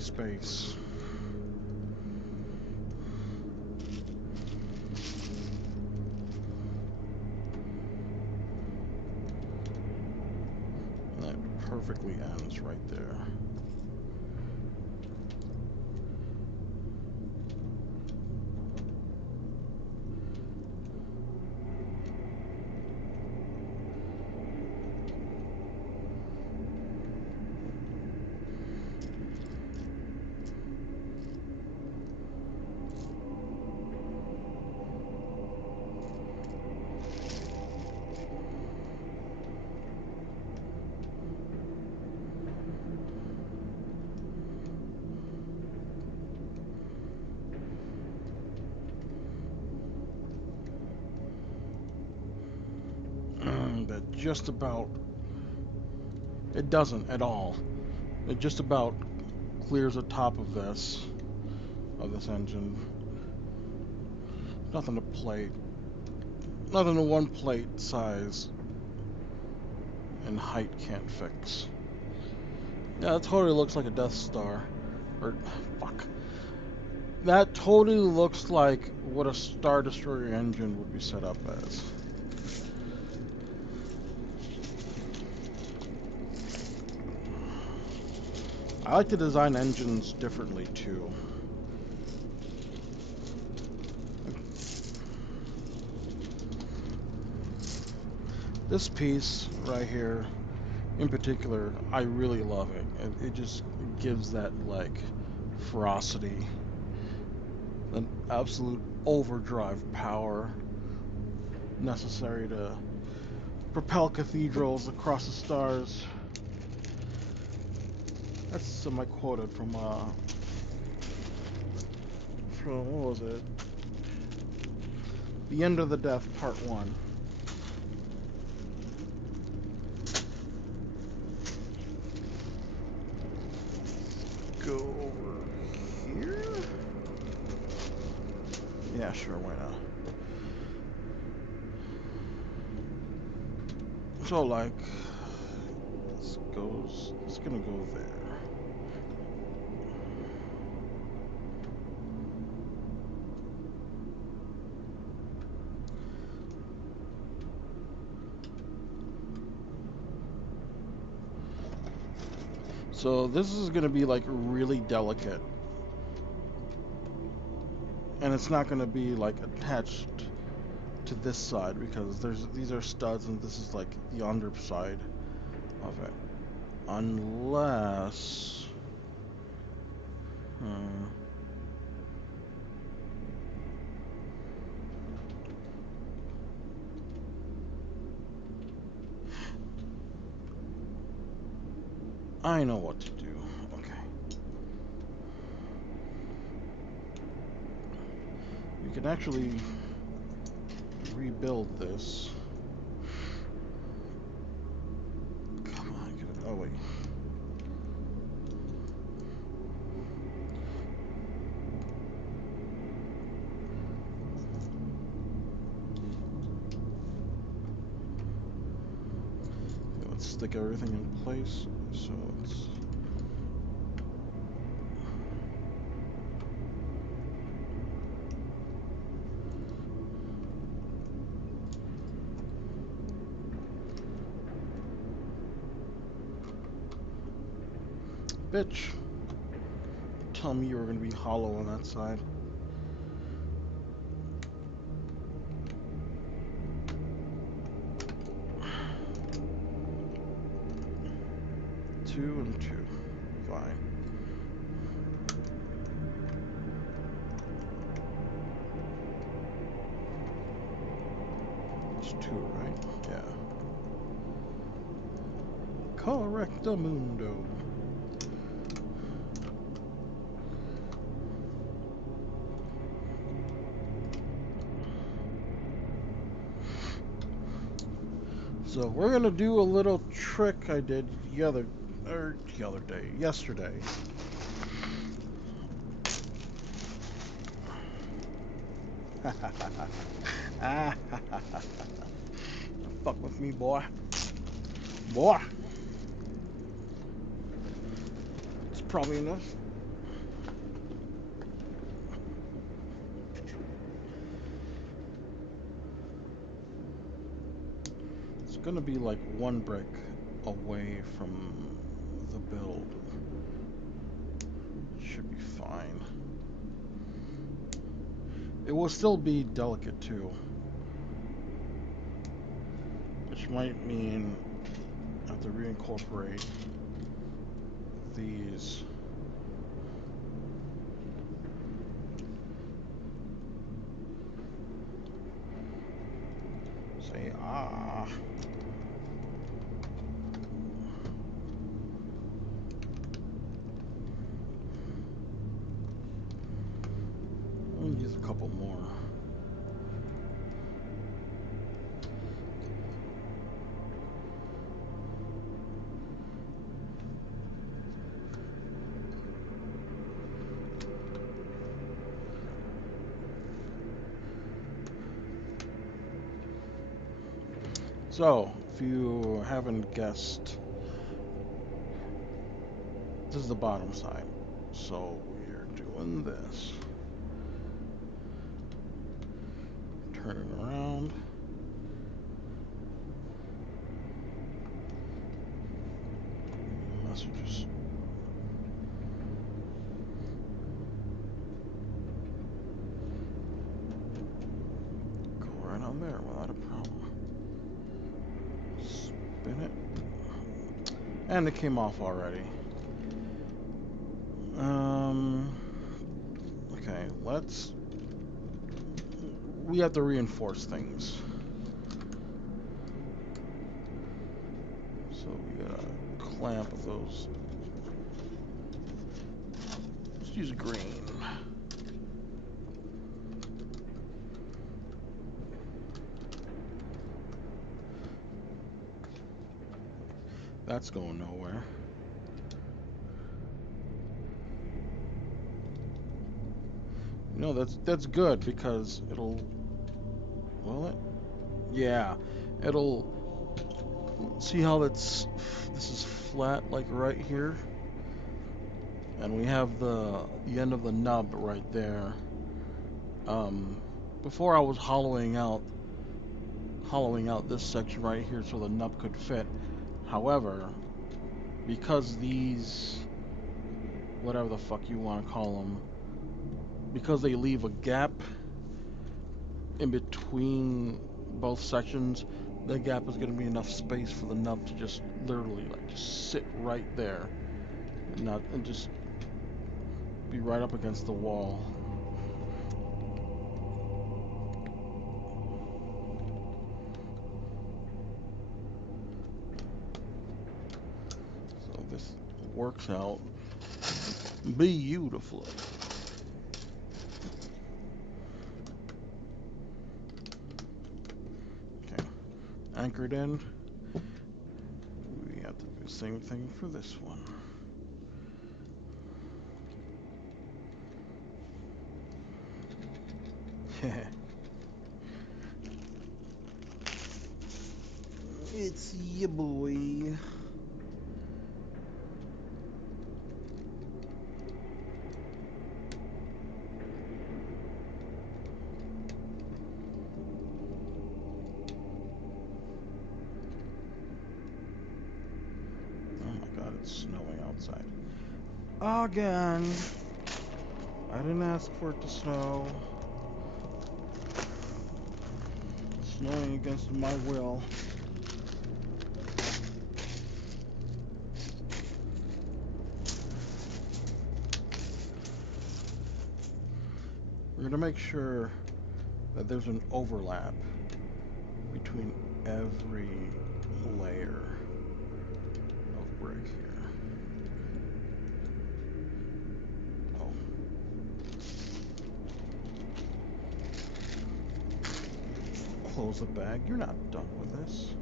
space. That perfectly ends right there. That just about it doesn't at all. It just about clears the top of this engine. Nothing to plate. Nothing to one plate size and height can't fix. Yeah, it totally looks like a Death Star. Or fuck. That totally looks like what a Star Destroyer engine would be set up as. I like to design engines differently too. This piece right here, in particular, I really love it. It just gives that like ferocity, an absolute overdrive power necessary to propel cathedrals across the stars. That's semi-quoted from what was it? The End of the Death, Part 1. Go over here? Yeah, sure, why not? So, like, it's gonna go there. So this is gonna be like really delicate. And it's not gonna be like attached to this side because these are studs and this is like the underside of it. Unless I know what to do. Okay. You can actually rebuild this. Come on, get it. Oh, wait. Okay, let's stick everything in place. So it's bitch. Tell me you were gonna be hollow on that side. Two and two. Fine. It's two, right? Yeah. Correctamundo. So we're gonna do a little trick I did yesterday. Ah, fuck with me, boy. Boy, it's probably enough. It's gonna be like one brick away from the build. Should be fine. It will still be delicate too, which might mean I have to reincorporate these. Say ah. I'll use a couple more. So, if you haven't guessed, this is the bottom side. So we're doing this. Turn it around. Messages. Go right on there without a problem. Spin it. And it came off already. Okay, we have to reinforce things. So we gotta clamp those. Let's use green. That's going nowhere. No, that's good because will it? Yeah, it'll, see how this is flat like right here, and we have the end of the nub right there. Before I was hollowing out this section right here so the nub could fit. However, because these, whatever the fuck you want to call them, because they leave a gap in between both sections, the gap is going to be enough space for the nub to just literally like just sit right there and just be right up against the wall. So this works out beautifully. Okay, anchored in. We have to do the same thing for this one. It's ya boy. Oh my god, it's snowing outside. Again. I didn't ask for it to snow. It's snowing against my will. We're going to make sure that there's an overlap between every layer of brick here. Oh. Close the bag. You're not done with this.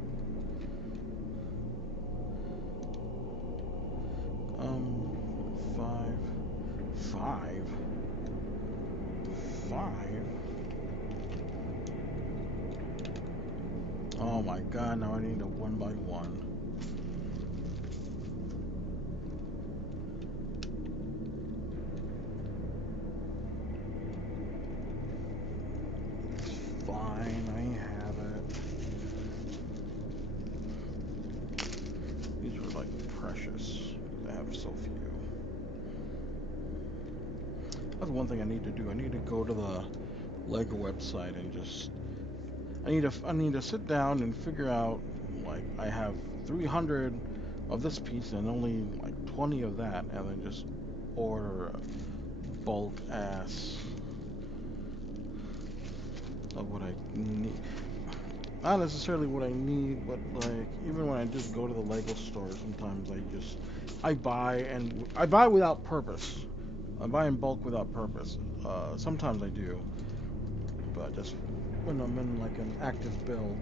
Five. my god, now I need a 1x1. Fine, I have it. These were like precious to have so few. That's one thing I need to do. I need to go to the Lego website and just I need to sit down and figure out, like, I have 300 of this piece and only like 20 of that, and then just order bulk ass of what I need. Not necessarily what I need, but like even when I just go to the Lego store, sometimes I buy without purpose. I buy in bulk without purpose. Sometimes I do, but just when I'm in like an active build.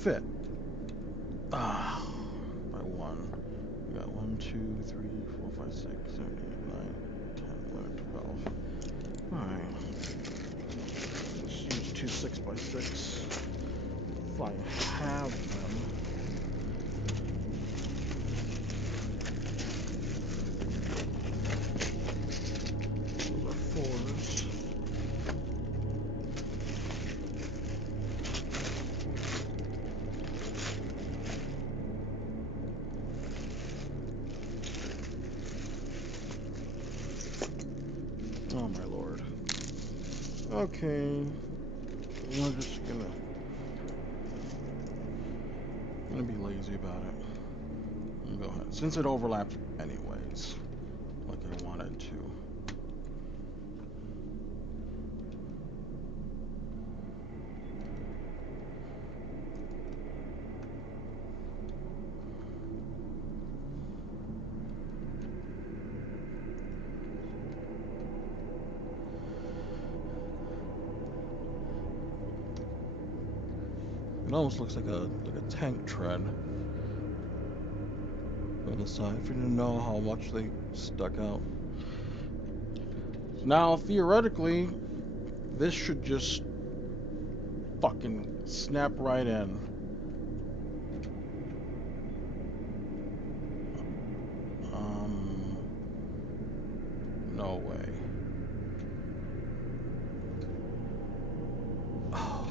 Fit. Ah, by one. We got 1, 2, 3, 4, 5, 6, 7, 8, 9, 10, 11, 12. Alright. Let's use two 6x6. If I have them. Those are 4s. Oh my lord. Okay. We're just gonna be lazy about it. Go ahead. Since it overlaps anyways, like I wanted to. It almost looks like a tank tread on the side. If you didn't know how much they stuck out. Now theoretically, this should just fucking snap right in. No way. Oh.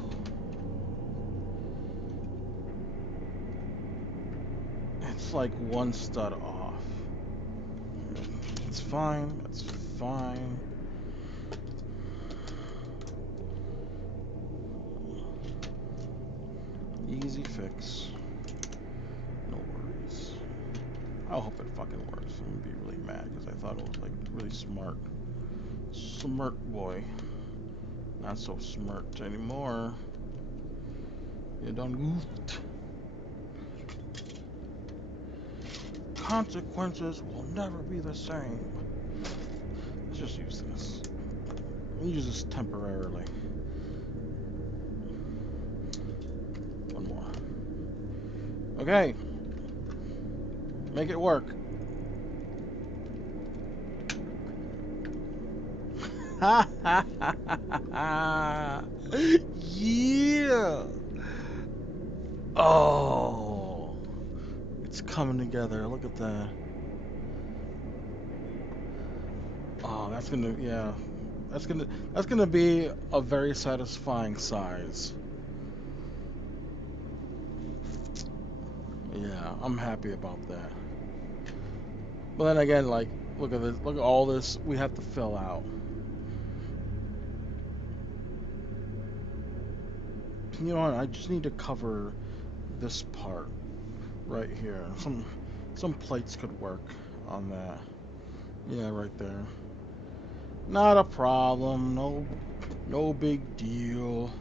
It's like one stud off. It's fine. It's fine. Easy fix. No worries. I hope it fucking works. I'm gonna be really mad because I thought it was like really smart. Smart boy. Not so smart anymore. You done goofed. Consequences will never be the same. Let's just use this. We'll use this temporarily. One more. Okay. Make it work. Ha ha ha ha ha. Yeah. Oh. It's coming together. Look at that. Oh, that's gonna, yeah. That's gonna be a very satisfying size. Yeah, I'm happy about that. But then again, like, look at this. Look at all this we have to fill out. You know what? I just need to cover this part right here. Some plates could work on that. Yeah, right there. Not a problem. No big deal.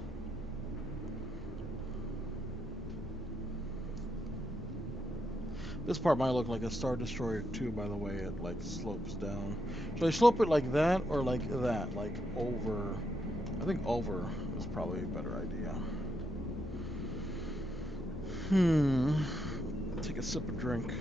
This part might look like a Star Destroyer too, by the way it like slopes down. Should I slope it like that or like that? Like over? I think over. is probably a better idea. Take a sip of drink.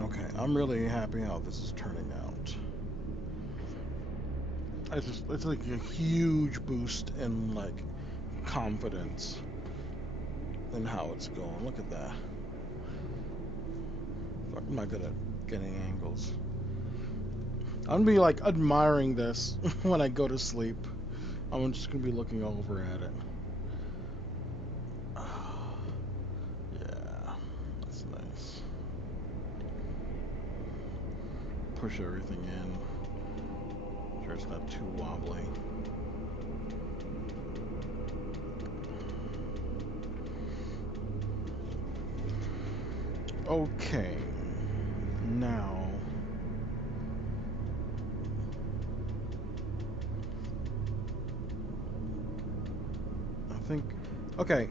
Okay, I'm really happy how this is turning out. It's like a huge boost in like confidence in how it's going. Look at that. I'm not good at getting angles. I'm gonna be like admiring this when I go to sleep. I'm just gonna be looking over at it. Yeah, that's nice. Push everything in. Sure it's not too wobbly. Okay. Now I think okay.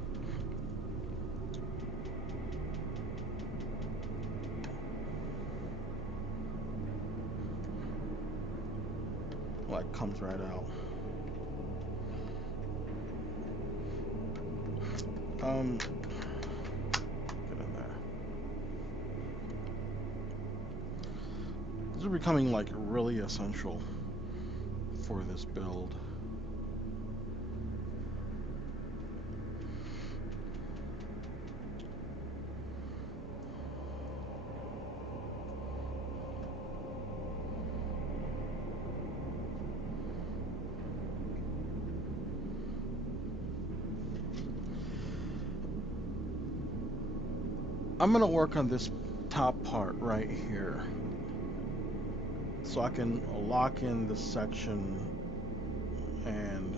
Well, it comes right out. Get in there. These are becoming like really essential for this build. I'm gonna work on this top part right here so I can lock in this section and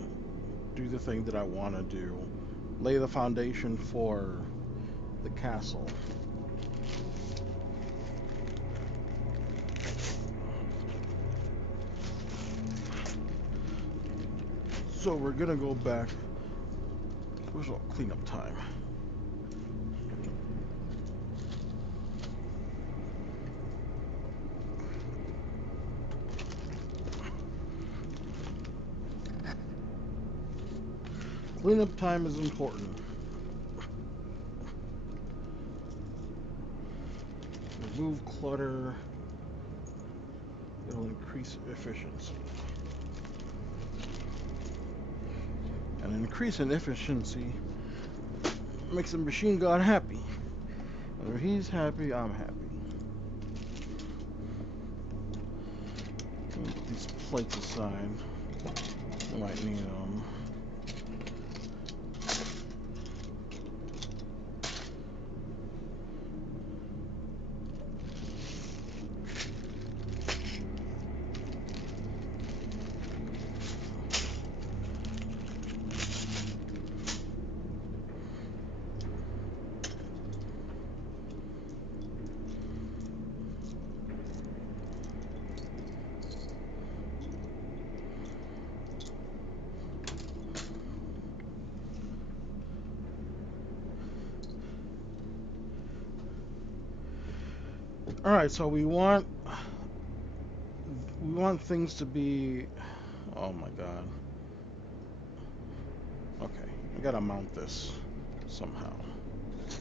do the thing that I want to do. Lay the foundation for the castle. So we're gonna go back. Where's all cleanup time? Cleanup time is important. Remove clutter. It'll increase efficiency. And an increase in efficiency makes the machine god happy. And if he's happy, I'm happy. Put these plates aside. I might need them. All right, so we want things to be. Oh my god. Okay, I gotta mount this somehow. Let's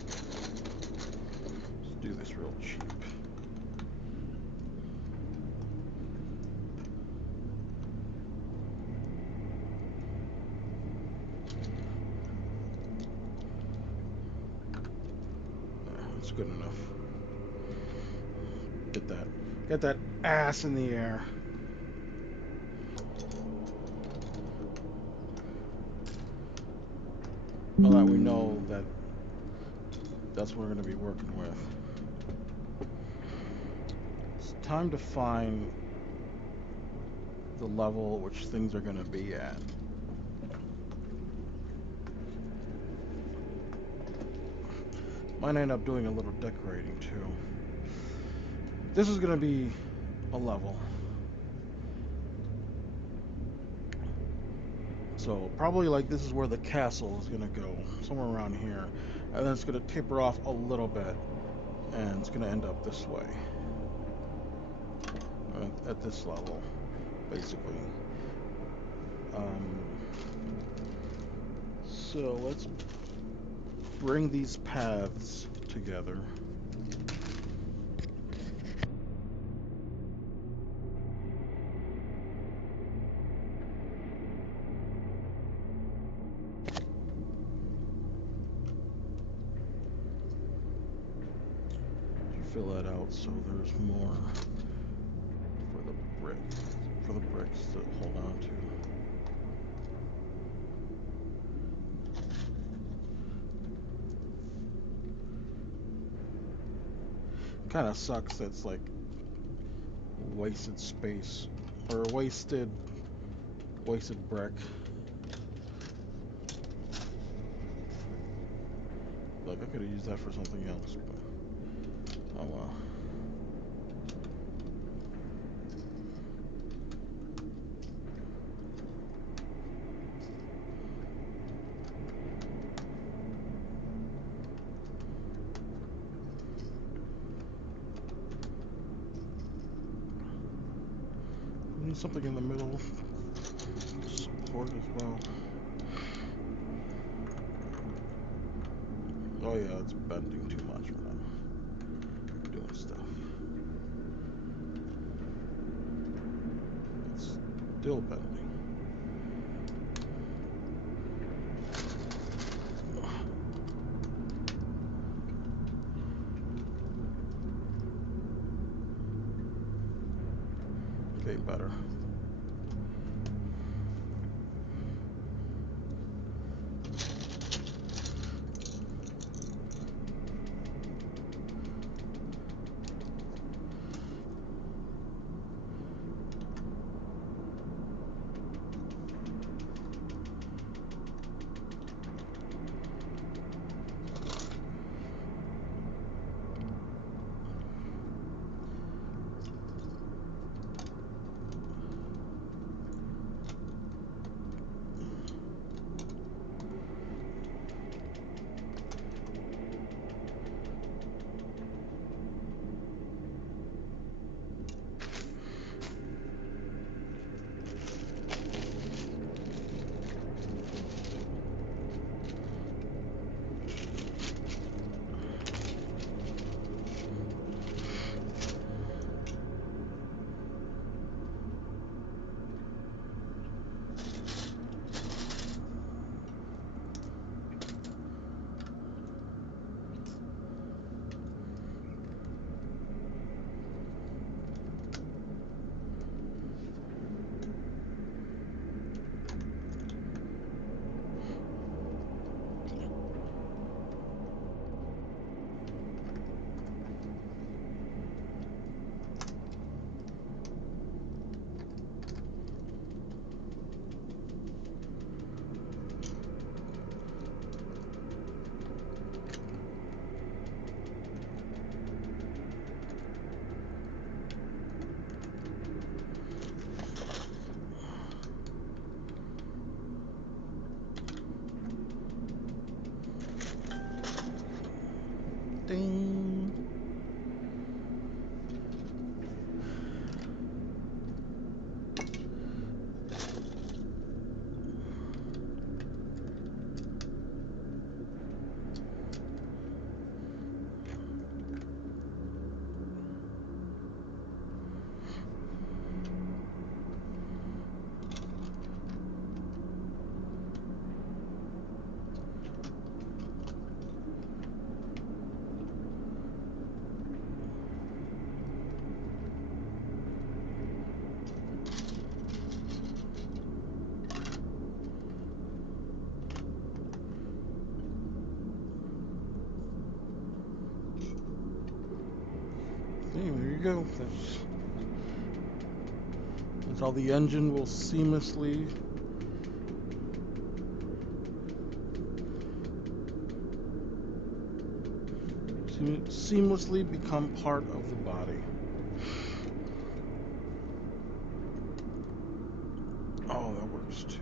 do this real cheap. That's good enough. Get that ass in the air. Now that we know that that's what we're going to be working with. It's time to find the level at which things are going to be at. Might end up doing a little decorating too. This is going to be a level. So probably like this is where the castle is going to go, somewhere around here. And then it's going to taper off a little bit. and it's gonna end up this way, at this level, basically. Um, so let's bring these paths together. Fill that out so there's more for the brick, for the bricks to hold on to. Kind of sucks that's like wasted space or wasted brick. Like I could have used that for something else, but oh well. We need something in the middle to support as well. Oh yeah, it's bending too much when I'm doing stuff. It's still bending. Getting better. Ding. Hey, there you go. That's how the engine will seamlessly become part of the body. Oh, that works too.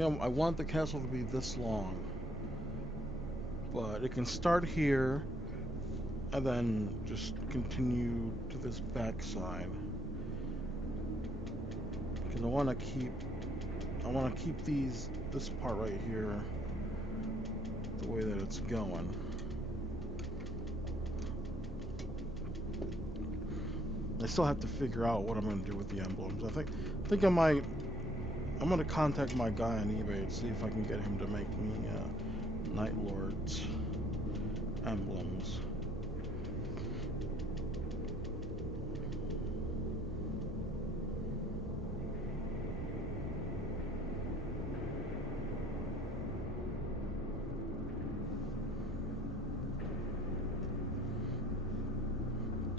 I want the castle to be this long, but it can start here and then just continue to this backside. Because I want to keep this part right here the way that it's going. I still have to figure out what I'm going to do with the emblems. I think I'm going to contact my guy on eBay and see if I can get him to make me Night Lord's emblems.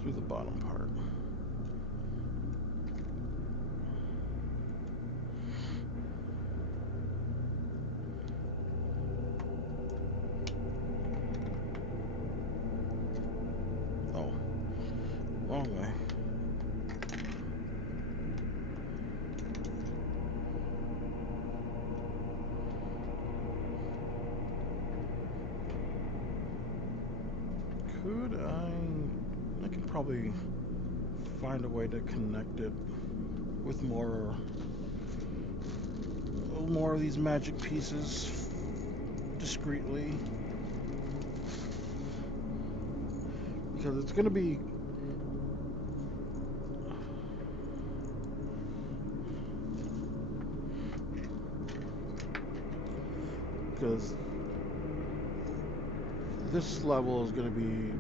Through the bottom part. Oh, wrong way. I can probably find a way to connect it with more of these magic pieces discreetly, because it's going to be because this level is going to be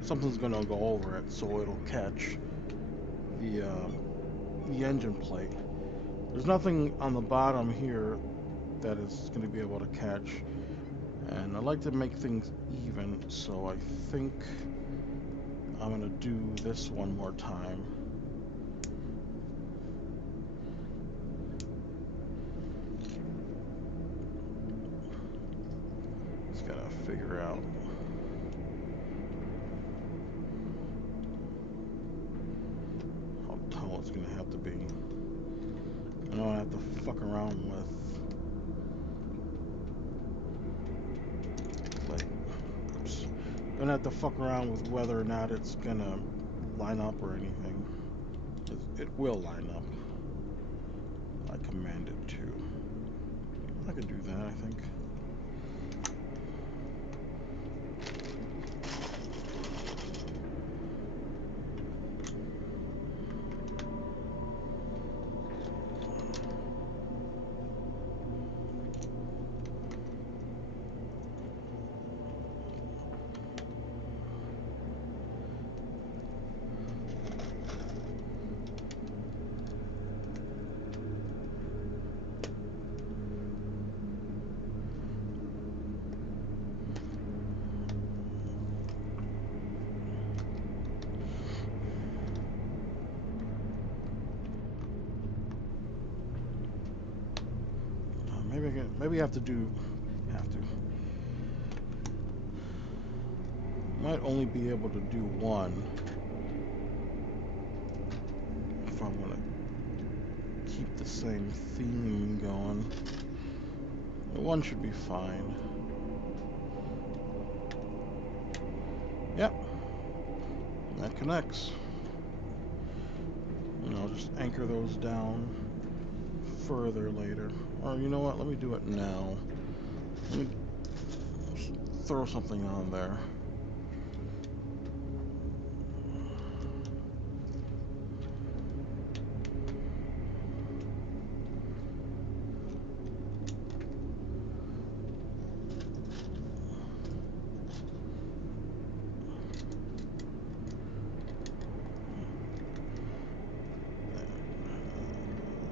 something's going to go over it, so it'll catch the engine plate. There's nothing on the bottom here that is going to be able to catch, and I like to make things even, so I think I'm going to do this one more time. Just gotta figure out how tall it's going to have to be. I don't have to fuck around with gonna have to fuck around with whether or not it's gonna line up or anything. It will line up. I command it to. I could do that, I think. Maybe I have to. Might only be able to do one if I want to keep the same theme going. One should be fine. Yep, that connects. And I'll just anchor those down further later. Or you know what? Let me do it now. Let me throw something on there.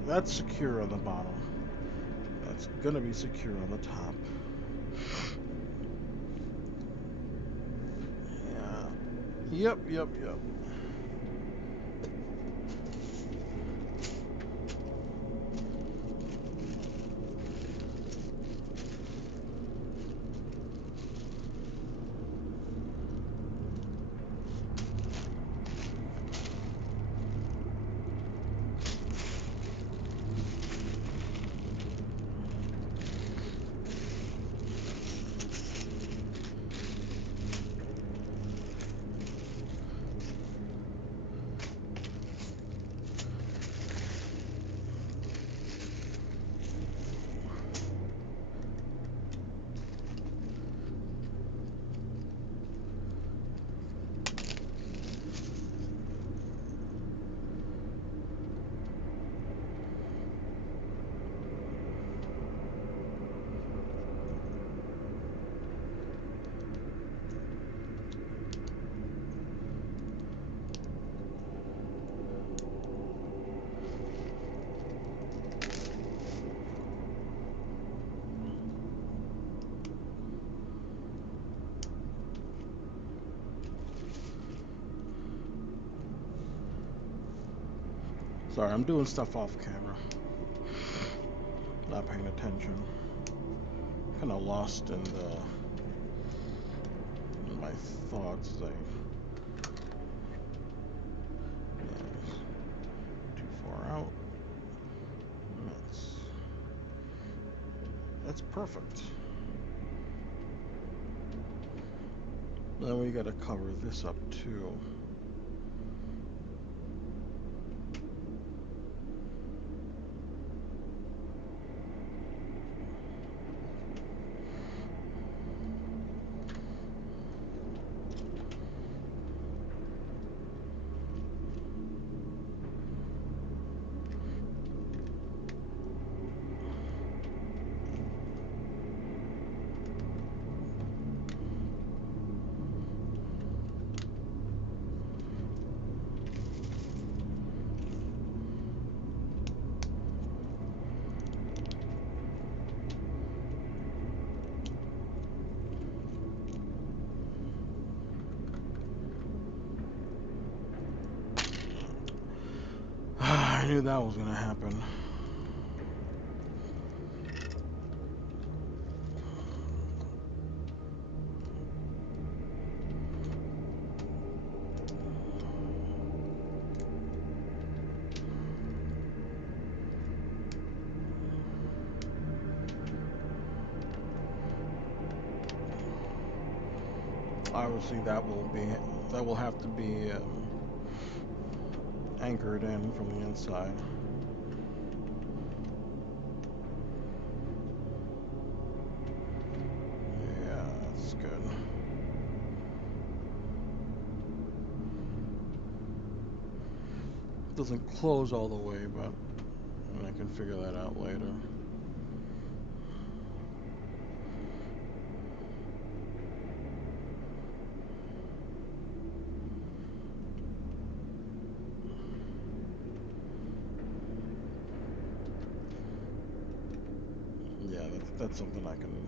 That's secure on the bottom. That's gonna be secure on the top. Yeah. Yep. Sorry, I'm doing stuff off camera. Not paying attention. Kind of lost in my thoughts. Too far out. That's perfect. Then we got to cover this up too. I knew that was gonna happen. Obviously, that will have to be anchored in from the inside. Yeah, that's good. Doesn't close all the way, but I can figure that out later. Yeah, that's something I can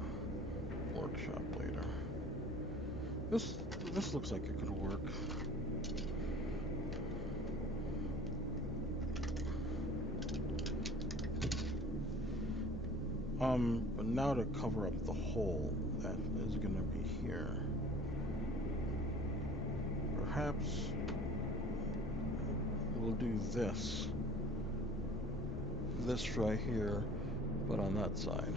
workshop later. This looks like it could work. But now to cover up the hole that is gonna be here. Perhaps we'll do this right here, but on that side.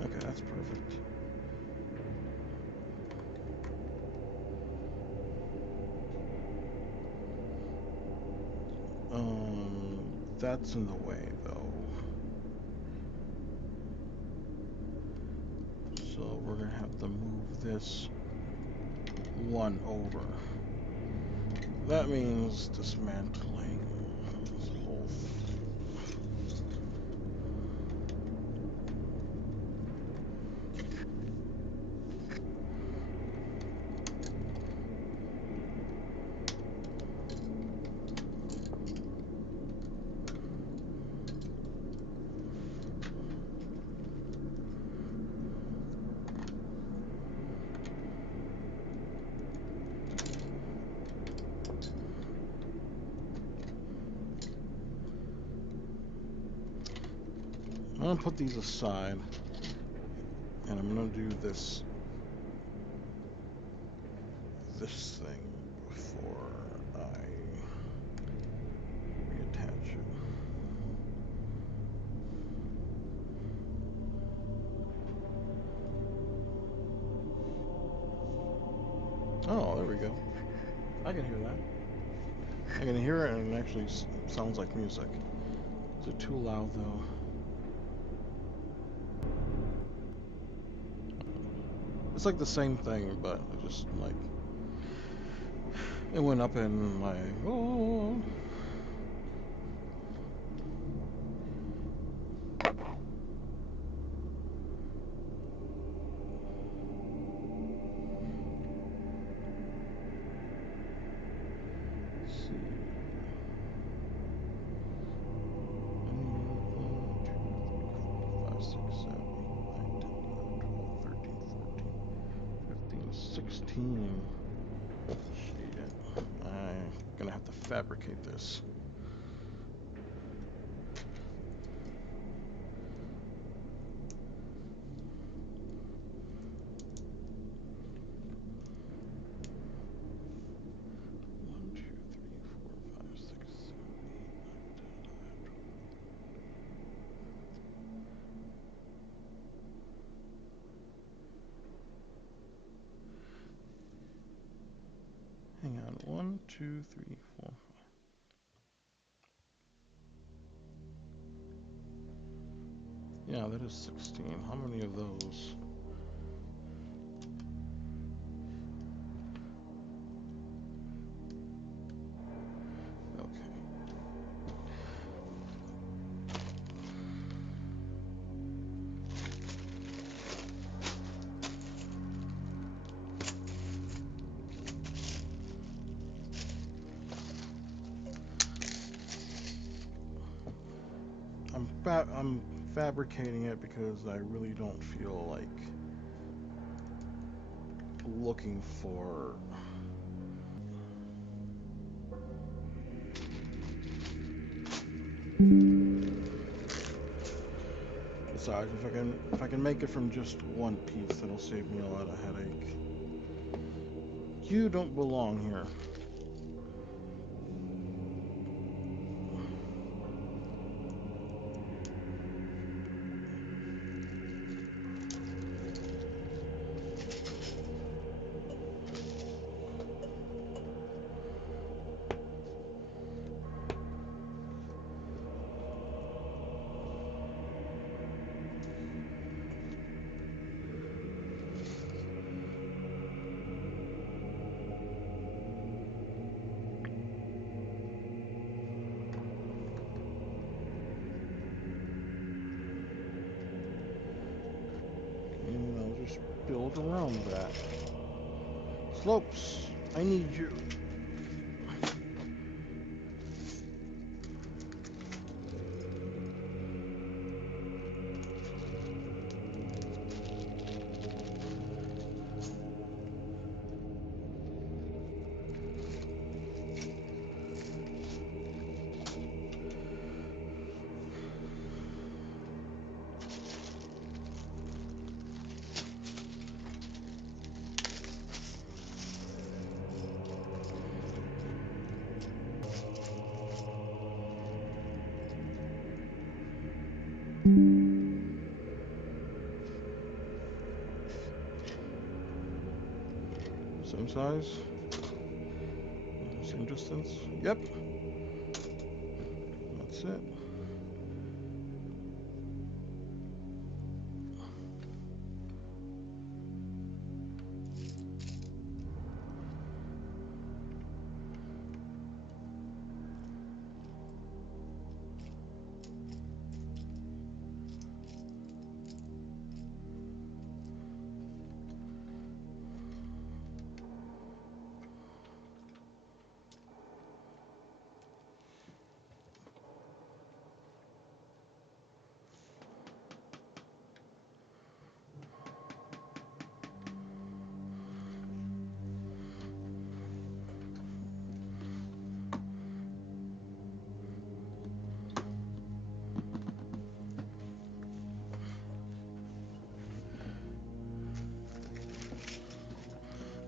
Okay, that's perfect. That's in the way though. So we're gonna have to move this one over. That means dismantling this whole I'm gonna put these aside, and I'm gonna do this thing before I reattach it. Oh, there we go. I can hear that. I can hear it, and it actually sounds like music. Is it too loud though? It's like the same thing, but just like It went up in like, oh. Let's see. 5, 6, 7, 8, 9, 10, 11, 12, 13, 14, 15, 16. Shit. I'm gonna have to fabricate this. Hang on. 1, 2, 3, 4. Yeah, that is 16. How many of those? Okay. I'm fabricating it because I really don't feel like looking for. Besides, if I can make it from just one piece, it'll save me a lot of headache. You don't belong here. And I'll just build around that. Slopes, I need you. Same size, same distance. Yep, that's it.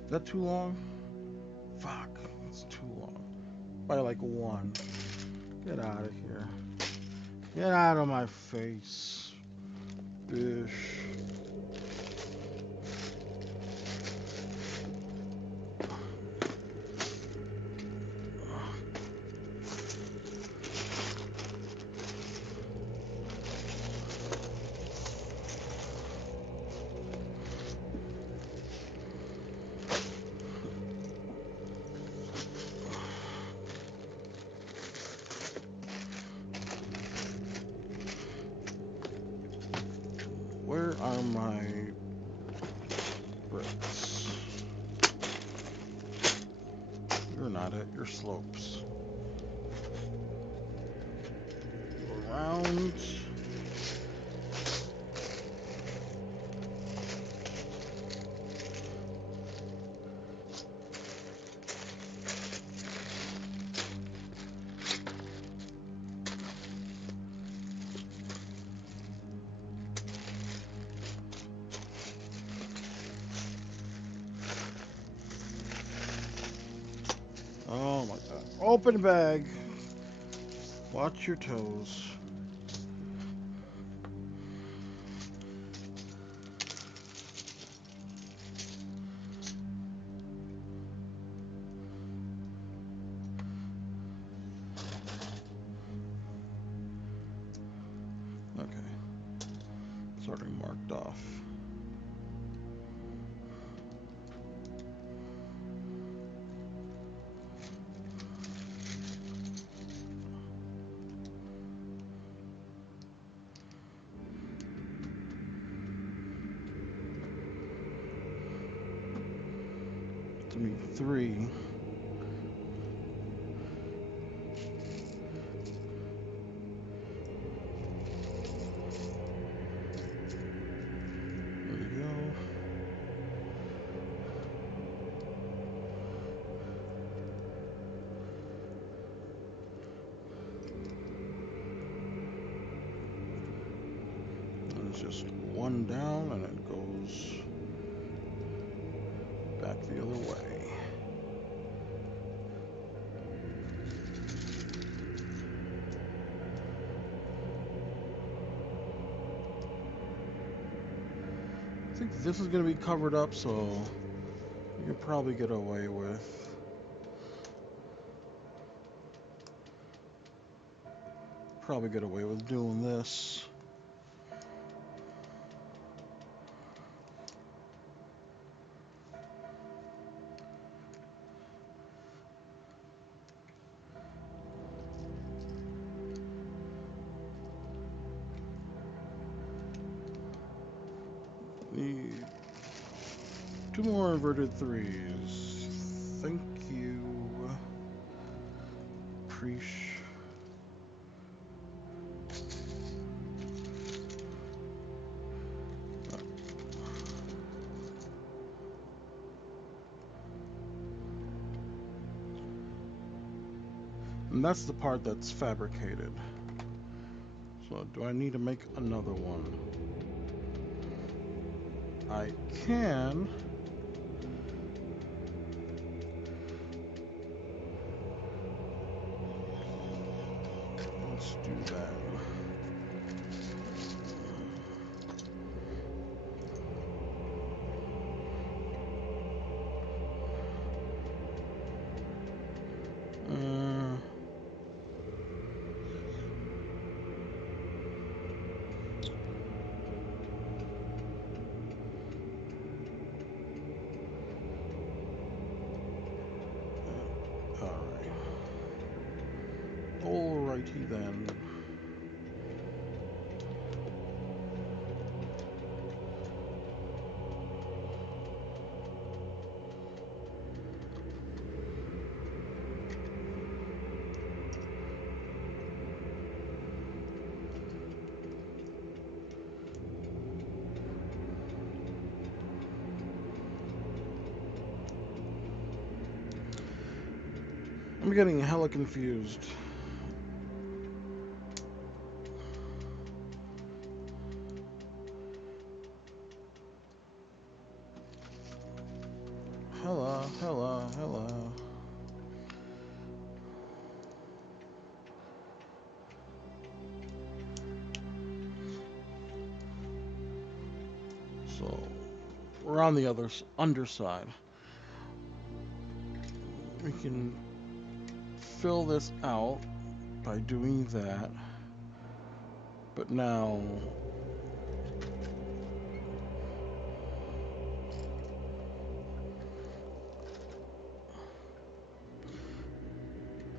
Is that too long? Fuck, that's too long. By like one. Get out of here. Get out of my face, bish. are my bricks? You're not it. You're slopes. Go around. Oh my god. Open bag. Watch your toes. Okay. It's already marked off. To me, 3. There we go. And it's just 1 down, and it goes back the other way. I think this is going to be covered up, so you can probably get away with. Doing this. Need 2 more inverted 3s. Thank you. Preach. And that's the part that's fabricated. So do I need to make another one? I can. Let's do that. Alrighty then. I'm getting hella confused. Hella. So we're on the underside. We can fill this out by doing that. But now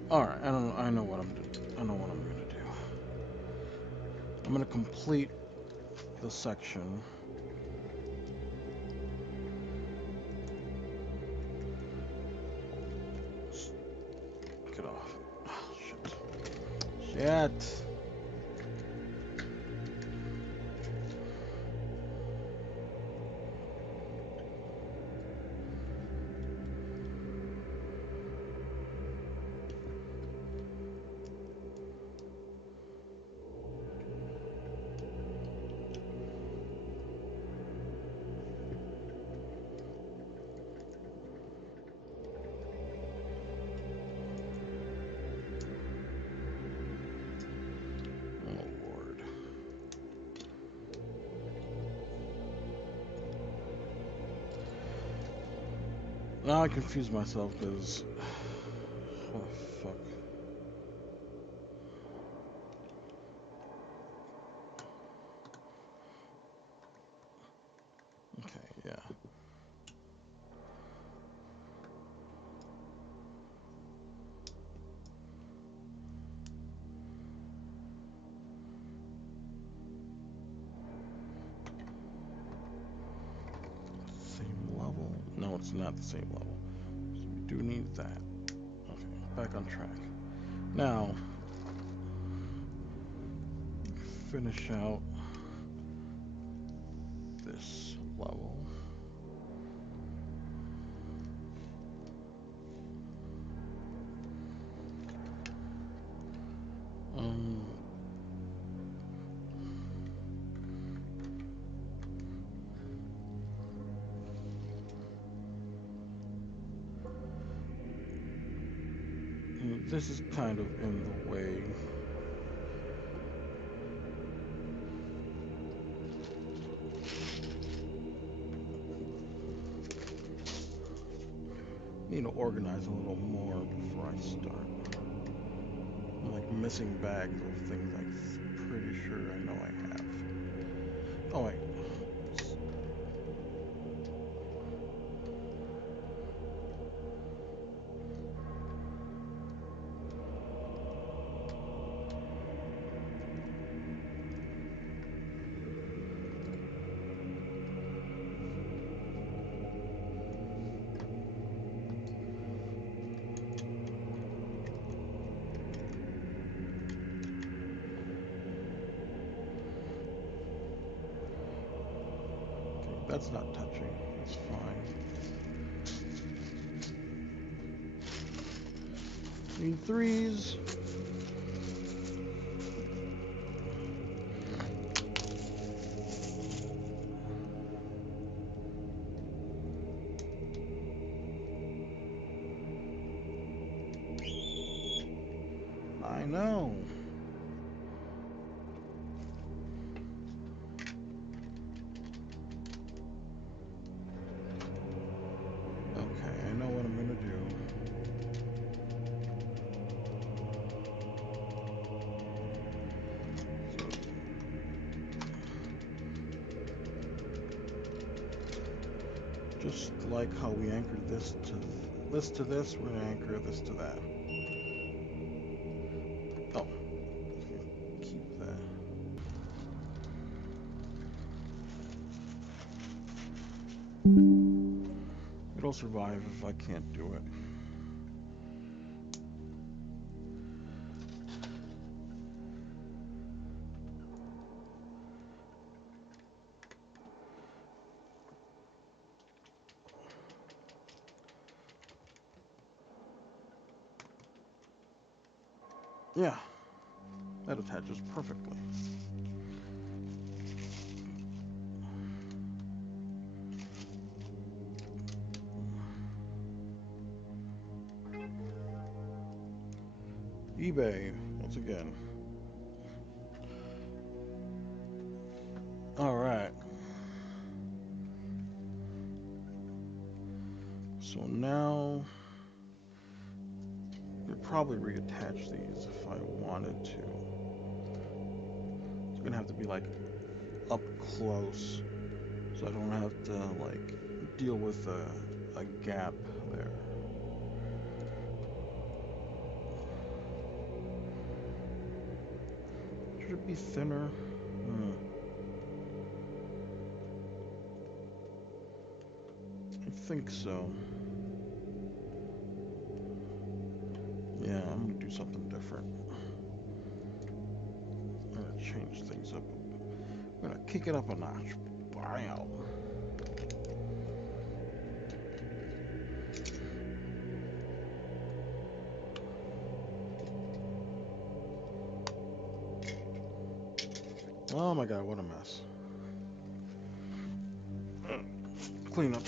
alright, I know what I'm gonna do. I'm gonna complete the section. Yet. Oh Lord. Now I confuse myself because. Oh fuck. Okay, yeah. Same level? No, it's not the same level. So we do need that. Okay, back on track. Now, finish out this level. Um, this is kind of in the way. Need to organize a little more before I start. I'm like missing bags of things I'm pretty sure I know I have. Oh wait. Okay, that's not touching. That's fine. Need threes. I know. Okay, I know what I'm gonna do. So, just like how we anchored this to this, we're gonna anchor this to that. Oh, keep that. It'll survive if I can't do it. Yeah, that attaches perfectly. eBay, once again. Alright. So now, I'd probably reattach these if I wanted to. It's gonna have to be like up close, so I don't have to like deal with a gap there. Should it be thinner? I think so. Yeah, I'm gonna do something different. I'm gonna change things up. I'm gonna kick it up a notch. Wow. Oh my god, what a mess. Clean up.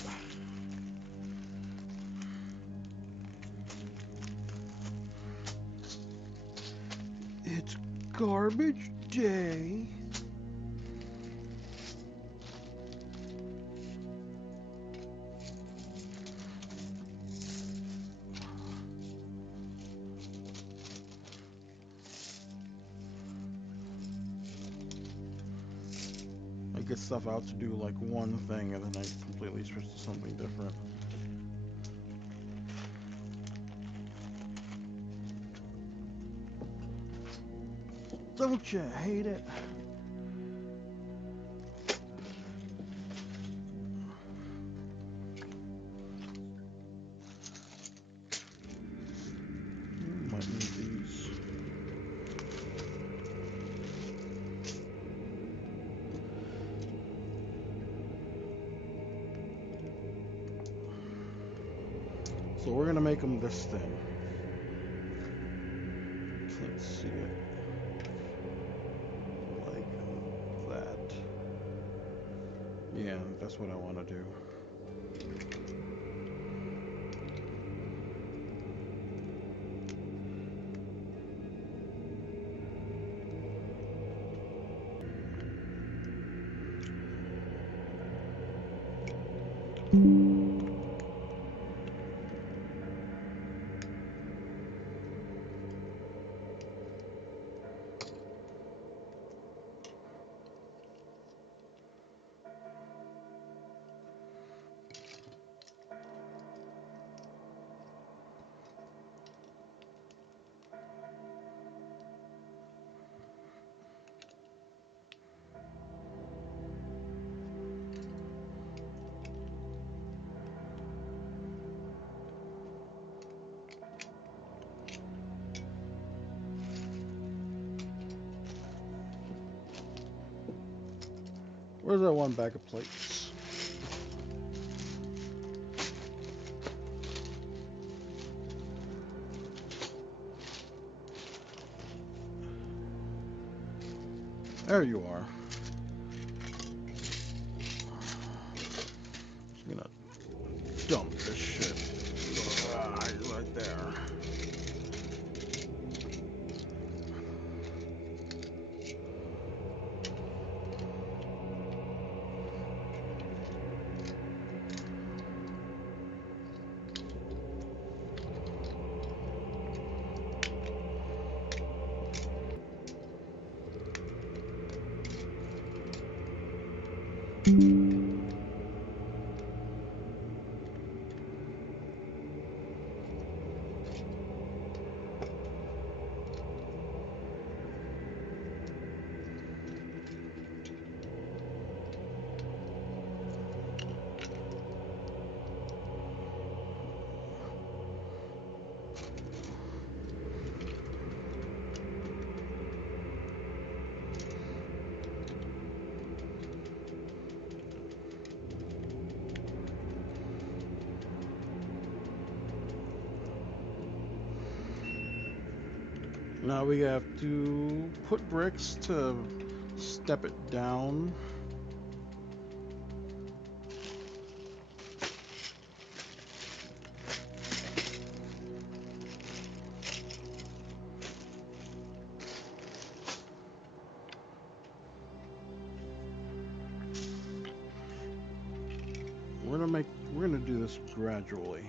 It's garbage day. I get stuff out to do like one thing and then I completely switch to something different. Don't you hate it? Might need these. So we're gonna make them this thing. Can't see it. Like that. Yeah, that's what I want to do. Where's that one bag of plates? There you are. Just gonna dump this shit right there. Now we have to put bricks to step it down. We're gonna do this gradually.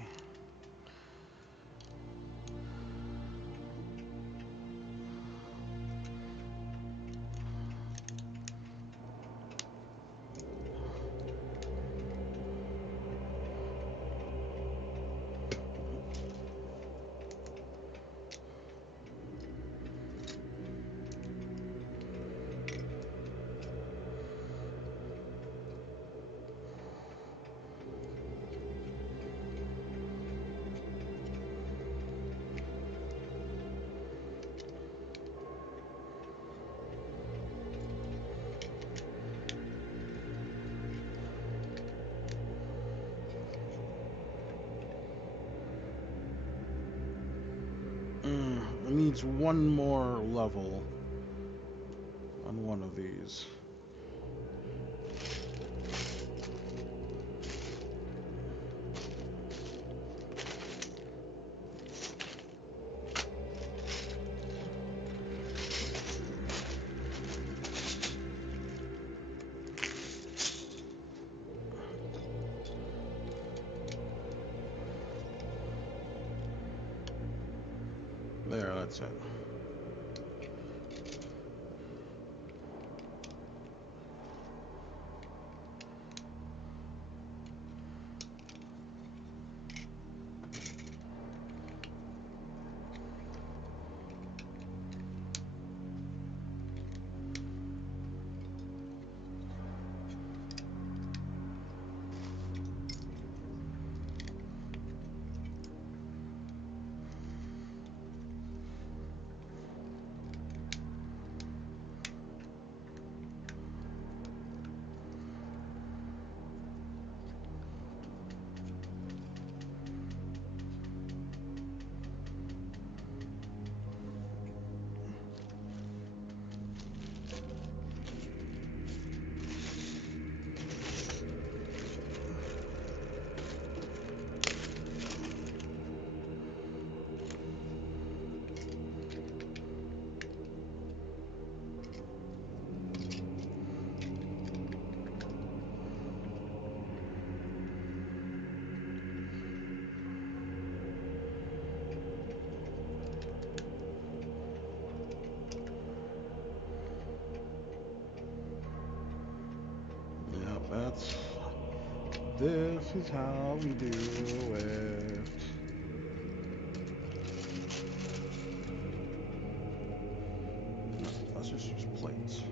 needs one more level on one of these. There, that's it. Yep, this is how we do it. Let's just use plates.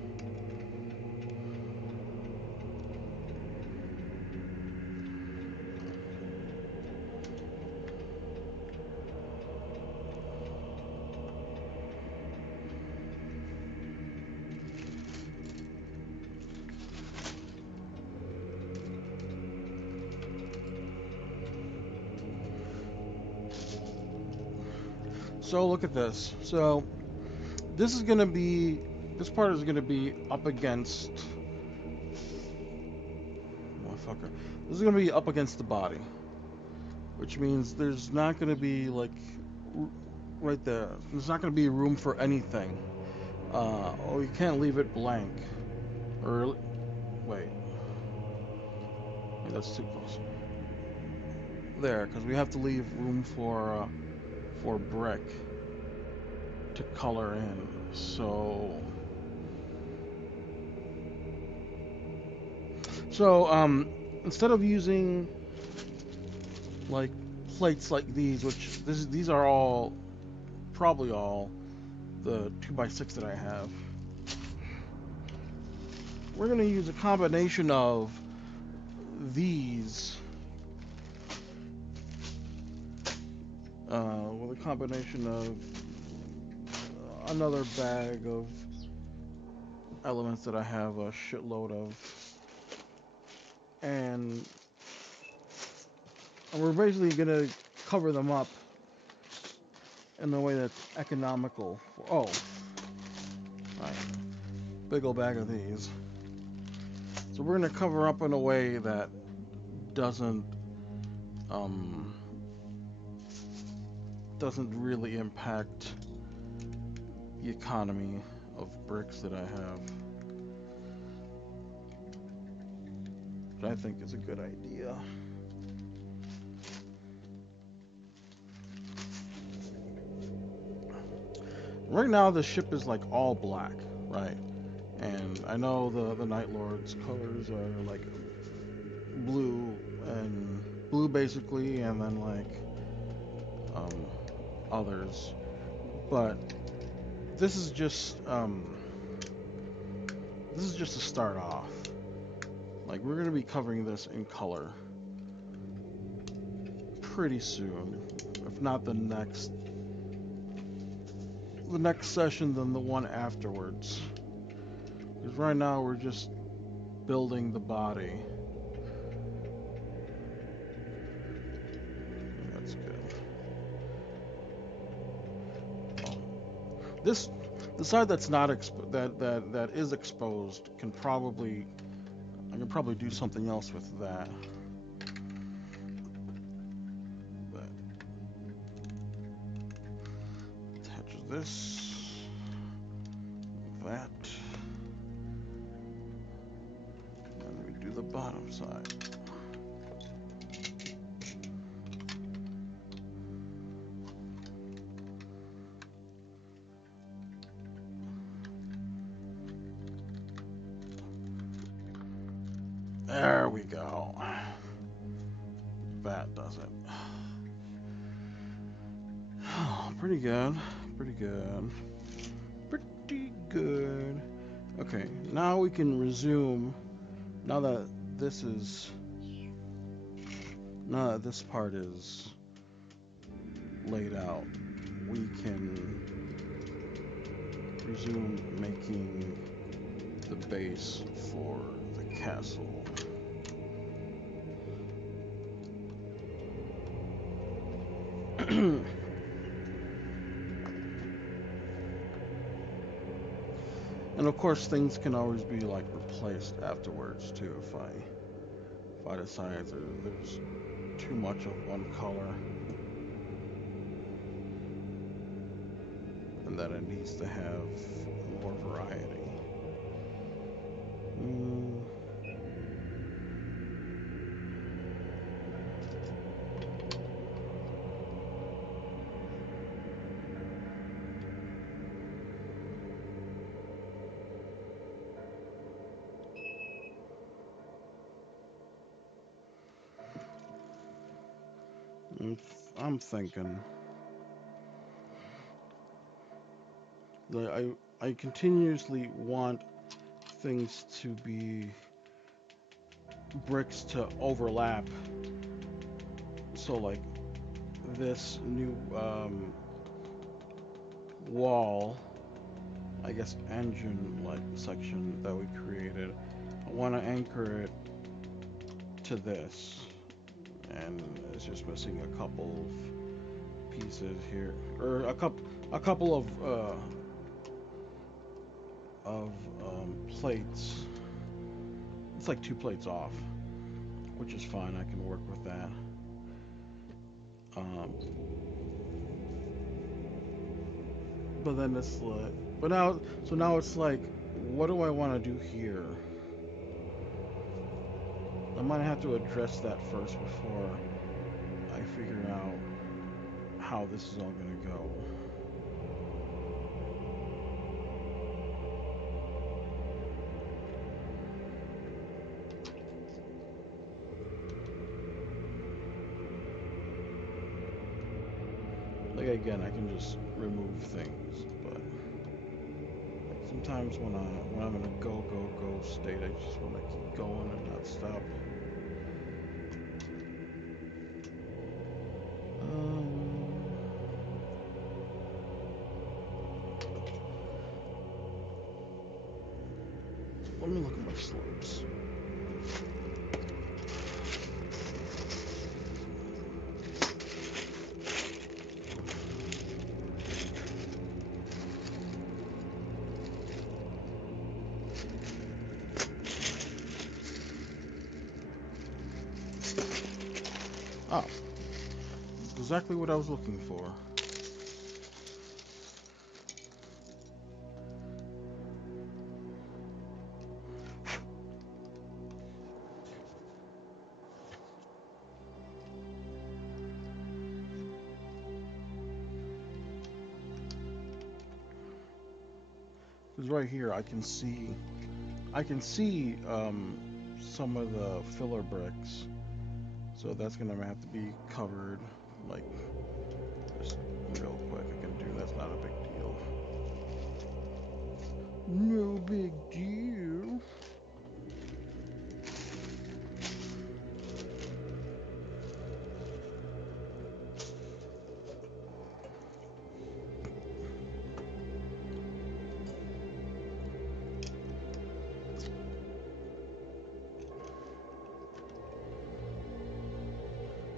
So look at this. So this is gonna be, this part is gonna be up against, motherfucker. This is gonna be up against the body, which means there's not gonna be like, right there. There's not gonna be room for anything. Oh, you can't leave it blank. Or wait, that's too close. There, because we have to leave room for brick to color in. So instead of using like plates like these, which these are all probably all the 2x6 that I have, we're gonna use a combination of these with a combination of another bag of elements that I have a shitload of, and we're basically gonna cover them up in a way that's economical. Oh, right, big old bag of these. So we're gonna cover up in a way that doesn't doesn't really impact the economy of bricks that I have, which I think is a good idea. Right now the ship is like all black, right? And I know the Night Lord's colors are like blue and blue basically, and then like others. But this is just to start off. Like, we're gonna be covering this in color pretty soon, if not the next session, then the one afterwards. Because right now we're just building the body. That's good. This the side that's not that is exposed can probably I can probably do something else with that. But attach this, that, and we do the bottom side. There we go. That does it. Oh, pretty good. Pretty good. Pretty good. Okay, now we can resume. Now that this is, now that this part is laid out, we can resume making the base for the castle. And of course, things can always be like replaced afterwards too. If I decide there's too much of one color and that it needs to have more variety. Mm. I'm thinking that I continuously want things to be bricks to overlap. So like this new wall, I guess engine like section that we created, I want to anchor it to this, and it's just missing a couple of pieces here, or a couple of plates. It's like 2 plates off, which is fine. I can work with that. Um, but then it's like, but now, so now it's like, what do I want to do here? I might have to address that first before I figure out how this is all gonna go. Like again, I can just remove things, but sometimes when I'm in a go state, I just want to keep going and not stop. Um, Let me look at my slopes. Oh, exactly what I was looking for. Because right here I can see some of the filler bricks, so that's gonna have to be covered. Like just real quick, I can do. That's not a big deal. No big deal.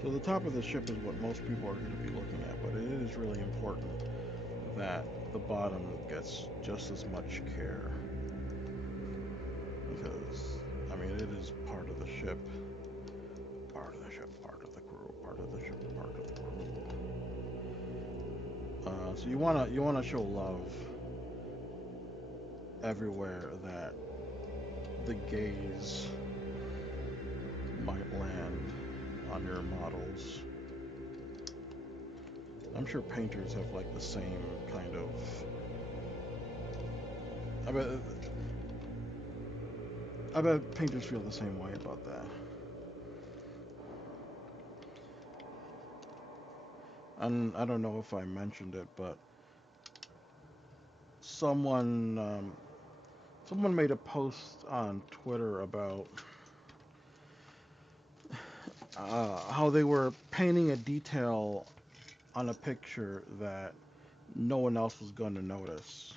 So the top of the ship is what most people are going to be looking at, but it is really important that the bottom gets just as much care. Because, I mean, it is part of the ship. Part of the ship, part of the crew, part of the ship, part of the crew. So you wanna show love everywhere that the gaze might land on your models. I'm sure painters have like the same kind of. I bet. I bet painters feel the same way about that. And I don't know if I mentioned it, but someone made a post on Twitter about how they were painting a detail on a picture that no one else was going to notice,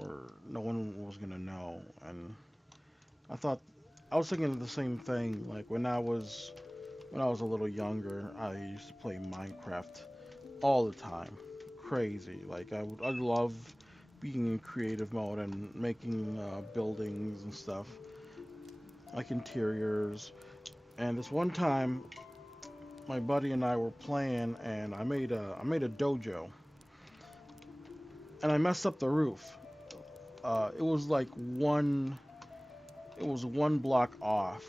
or no one was going to know. And I thought I was thinking of the same thing. Like when I was a little younger, I used to play Minecraft all the time, crazy. Like I love being in creative mode and making buildings and stuff, like interiors. And this one time, my buddy and I were playing, and I made a dojo, and I messed up the roof. It was like one block off,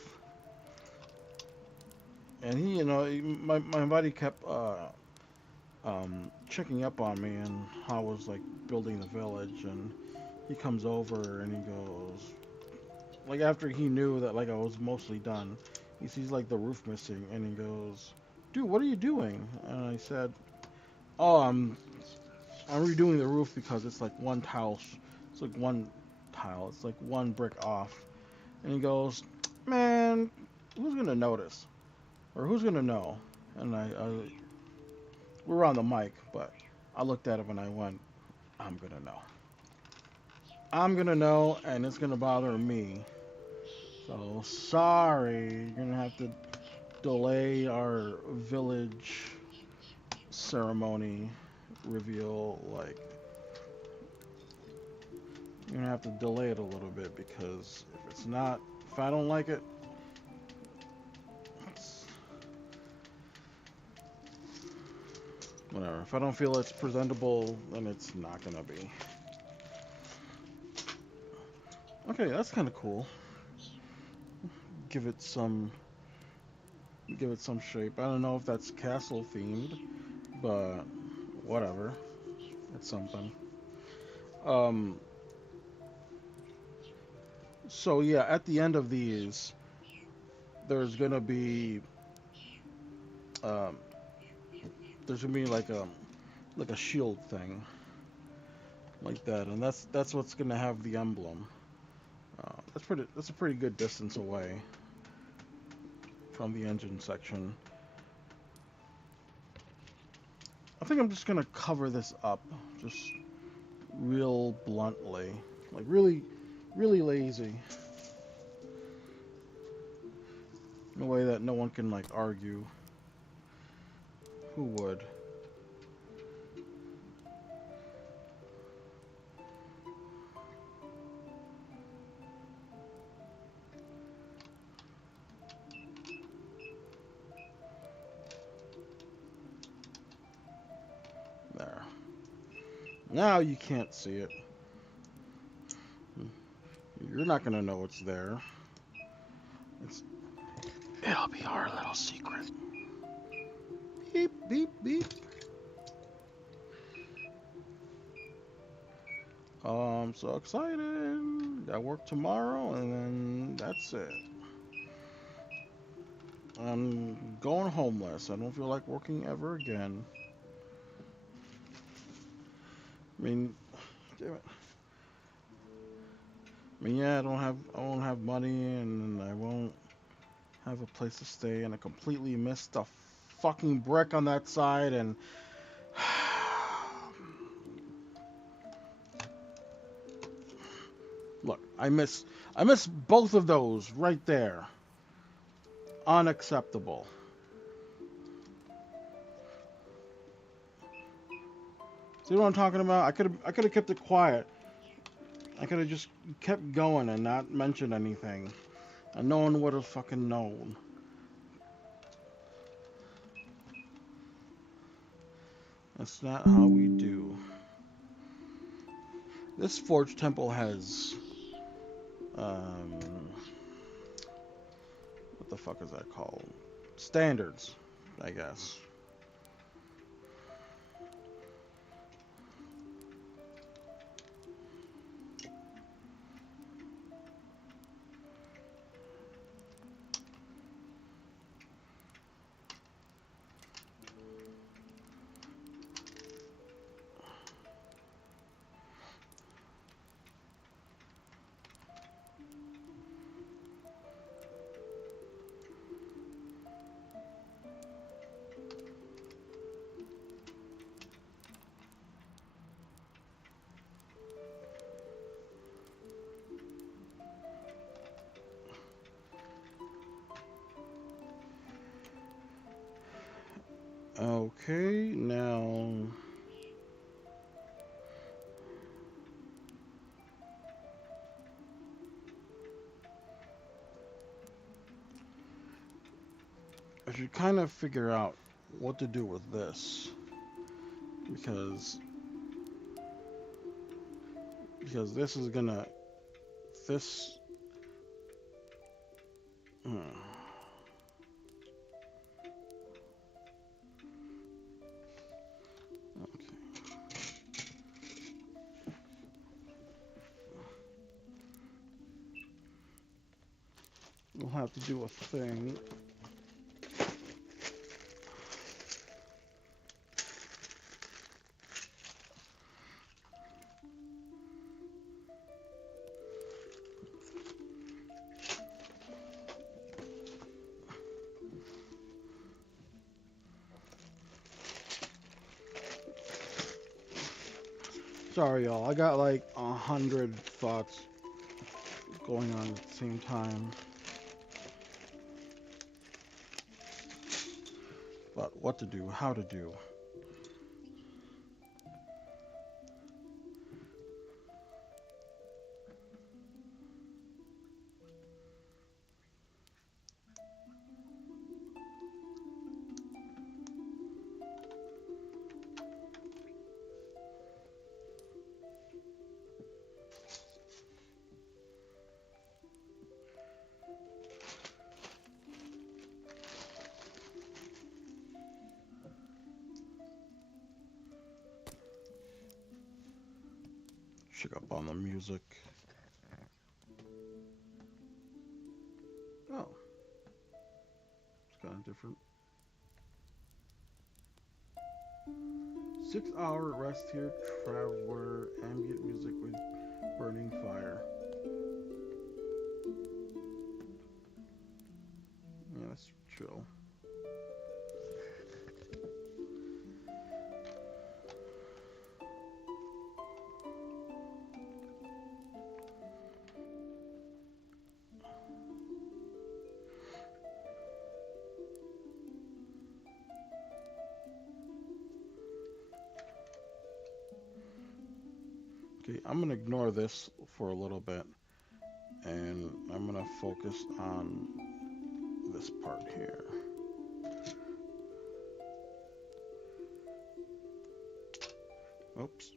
and my buddy kept checking up on me and how I was like building the village, and he comes over and he goes, like after he knew that like I was mostly done, he sees like the roof missing, and he goes, "Dude, what are you doing?" And I said, "Oh, I'm redoing the roof because it's like one tile, it's like one tile, it's like one brick off." And he goes, "Man, who's gonna notice, or who's gonna know?" And we were on the mic, but I looked at him and I went, "I'm gonna know. I'm gonna know, and it's gonna bother me. So sorry, you're gonna have to delay our village ceremony reveal. Like, you're gonna have to delay it a little bit because if I don't like it, it's whatever. If I don't feel it's presentable, then it's not gonna be." Okay, that's kind of cool. Give it some, give it some shape. I don't know if that's castle themed, but whatever. It's something. Um, so yeah, at the end of these, there's gonna be um, like a shield thing like that, and that's what's gonna have the emblem. That's a pretty good distance away from the engine section. I think I'm just gonna cover this up, just real bluntly, like really, really lazy, in a way that no one can like argue. Who would? There. Now you can't see it. You're not gonna know it's there. It's, it'll be our little secret. Beep, beep, beep. I'm so excited. Got work tomorrow, and then that's it. I'm going homeless. I don't feel like working ever again. I mean, damn it. I mean, yeah, I won't have money, and I won't have a place to stay, and I completely missed a fucking brick on that side, and look, I miss both of those right there. Unacceptable. See what I'm talking about? I could have kept it quiet. I could have just kept going and not mentioned anything, and no one would have fucking known. That's not how we do. This Forge Temple has, um, what the fuck is that called? Standards, I guess. Okay, now I should kind of figure out what to do with this because this is gonna this. Hmm, okay, we'll have to do a thing. Sorry, y'all. I got like 100 thoughts going on at the same time. But what to do, how to do. Check up on the music. Oh, it's kind of different. 6-hour rest here, traveler, ambient music with burning fire. Yeah, that's chill. Okay, I'm gonna ignore this for a little bit, and I'm gonna focus on this part here. Oops.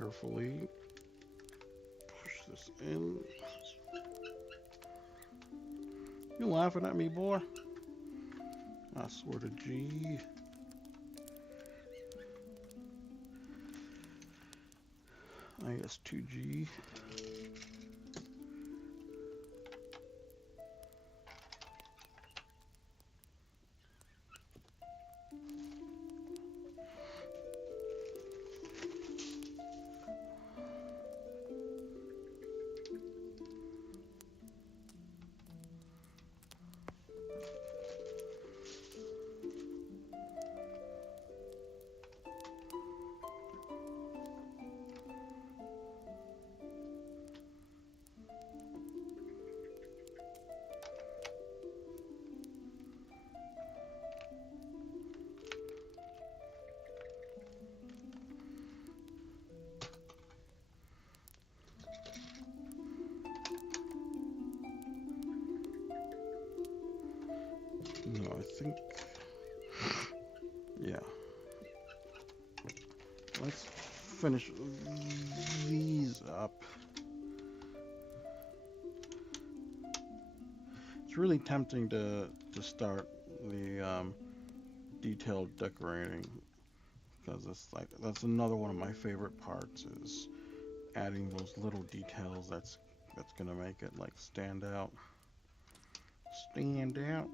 carefully push this in. You laughing at me, boy? I swear to G. I guess 2G. No, I think, yeah. Let's finish these up. It's really tempting to start the detailed decorating because it's like that's another one of my favorite parts is adding those little details that's gonna make it like stand out. Stand out.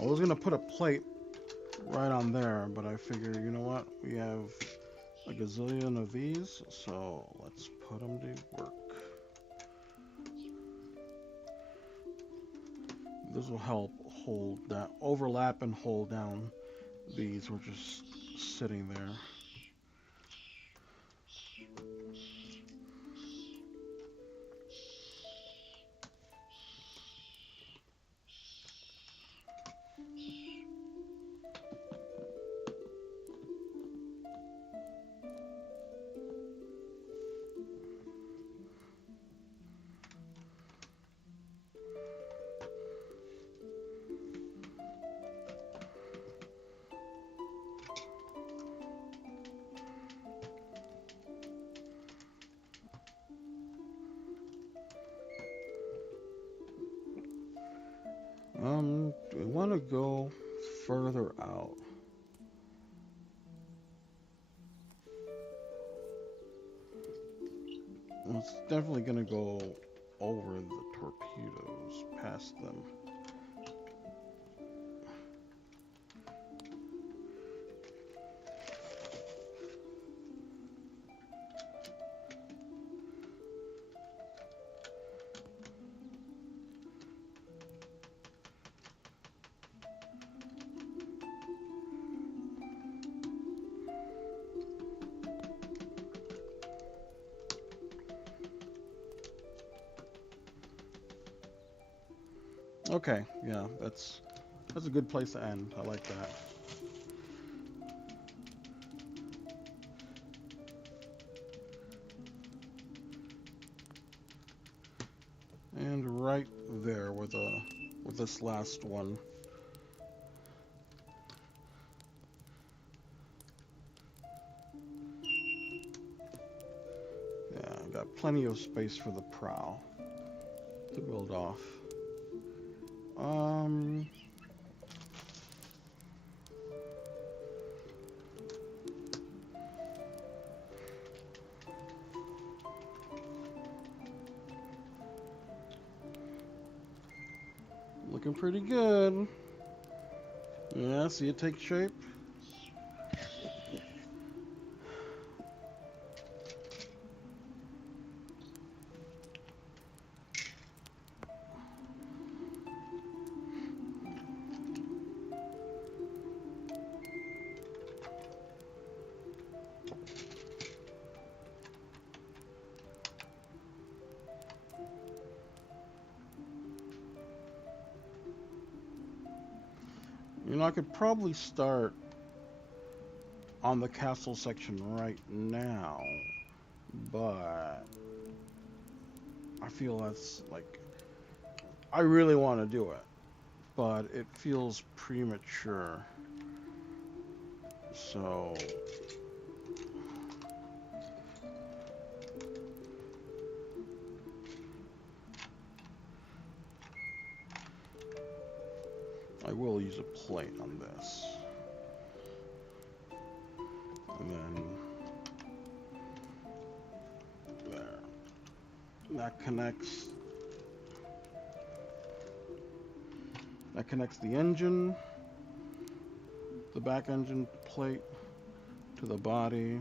I was gonna put a plate right on there, but I figured, you know what? We have a gazillion of these, so let's put them to work. This will help hold that, overlap and hold down these. We're just sitting there. We want to go further out. It's definitely going to go over the torpedoes, past them. Okay, yeah, that's a good place to end. I like that. And right there with this last one. Yeah, I got plenty of space for the prow to build off. Looking pretty good. Yeah, see it take shape? I could probably start on the castle section right now, but I feel that's like I really want to do it, but it feels premature. So I will use a plate on this. And then there. That connects the engine, the back engine plate to the body.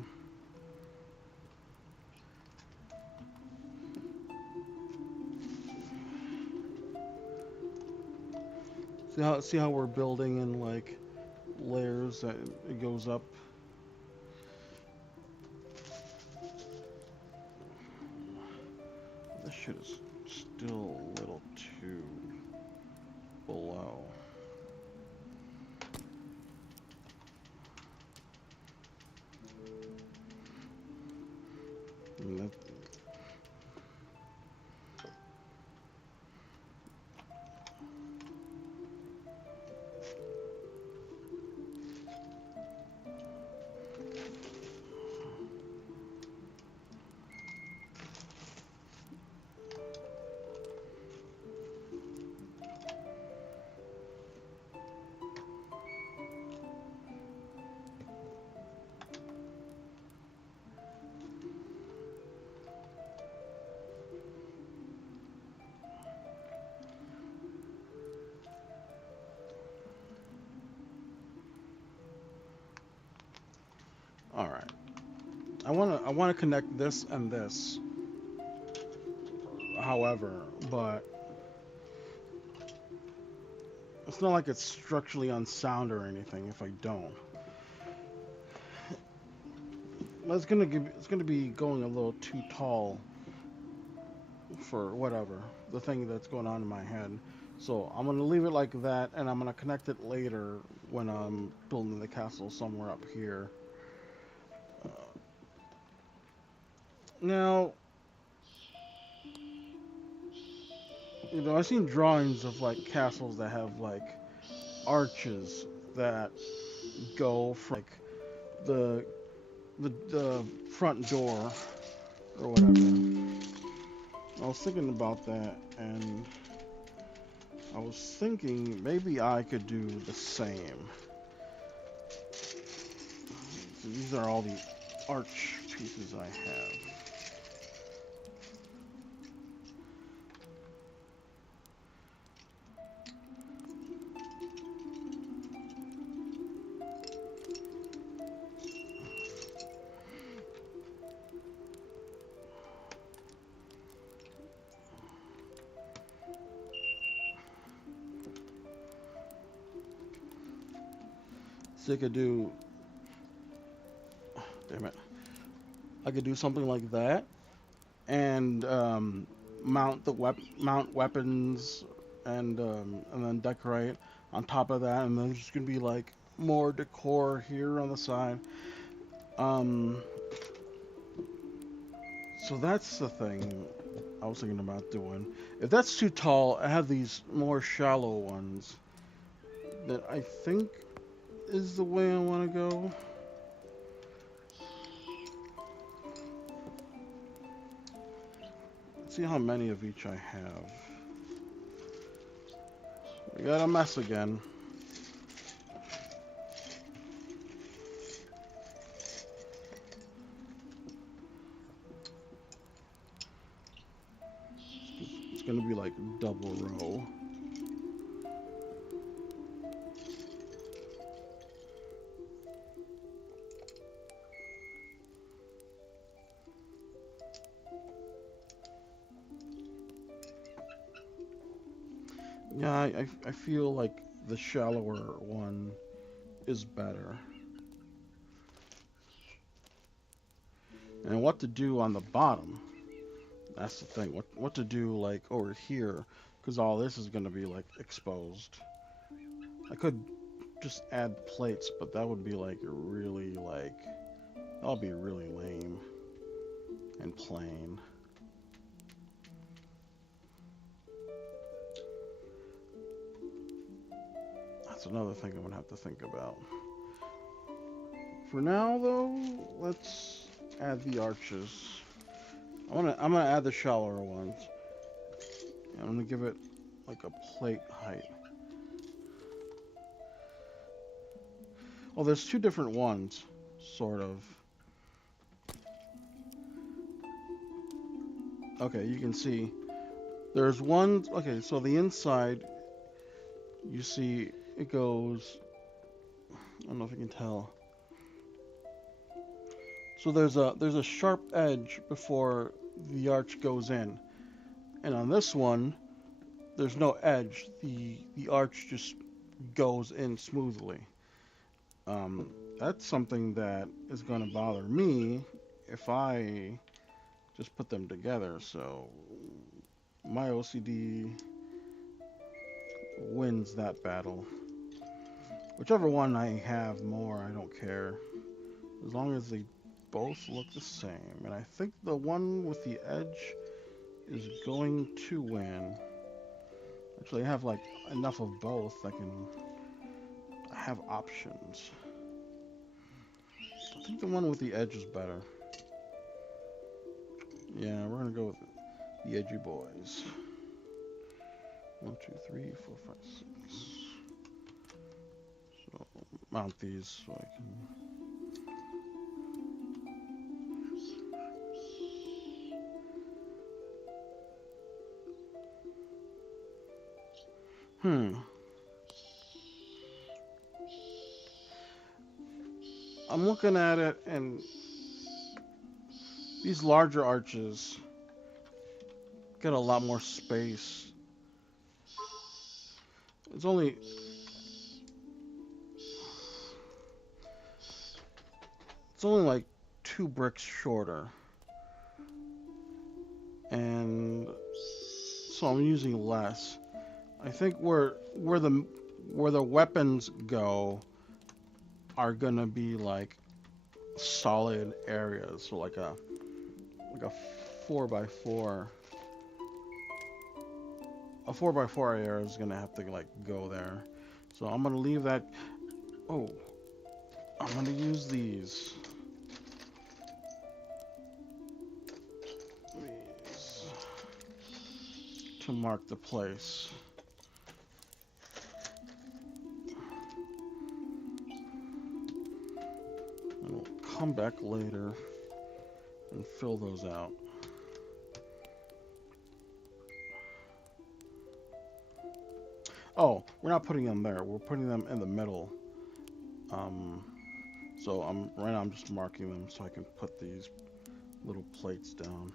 See how we're building in like layers that it goes up. This shit is still a little too below. And all right. I wanna connect this and this. However, but it's not like it's structurally unsound or anything if I don't. It's gonna be going a little too tall for whatever the thing that's going on in my head. So I'm gonna leave it like that, and I'm gonna connect it later when I'm building the castle somewhere up here. Now, you know, I've seen drawings of like castles that have like arches that go from like the the front door or whatever. I was thinking about that, and I was thinking maybe I could do the same. So these are all the arch pieces I have. So I could do, damn it, I could do something like that, and mount weapons, and then decorate on top of that, and then there's just gonna be like more decor here on the side. Um, so that's the thing I was thinking about doing. If that's too tall, I have these more shallow ones that I think is the way I want to go. Let's see how many of each I have. I got a mess again. It's gonna be like double row. Yeah, I feel like the shallower one is better. And what to do on the bottom, that's the thing. What to do like over here, because all this is going to be like exposed. I could just add plates, but that would be like really like that would be really lame and plain. That's another thing I'm gonna have to think about. For now, though, let's add the arches. I'm gonna add the shallower ones. I'm gonna give it like a plate height. Well, there's two different ones, sort of. Okay, you can see there's one. Okay, so the inside, you see it goes. I don't know if you can tell. So there's a sharp edge before the arch goes in, and on this one, there's no edge. The arch just goes in smoothly. That's something that is going to bother me if I just put them together. So my OCD wins that battle. Whichever one I have more, I don't care. As long as they both look the same. And I think the one with the edge is going to win. Actually, I have like enough of both. I have options. I think the one with the edge is better. Yeah, we're gonna go with the edgy boys. 1, 2, 3, 4, 5, 6. So mount these so I can. I'm looking at it, and these larger arches get a lot more space. It's only like 2 bricks shorter, and so I'm using less. I think where the weapons go are gonna be like solid areas, so like a 4x4. A 4x4 area is gonna have to like go there. So I'm gonna leave that. Oh, I'm gonna use these to mark the place. And we'll come back later and fill those out. Oh, we're not putting them there. We're putting them in the middle. So right now I'm just marking them so I can put these little plates down.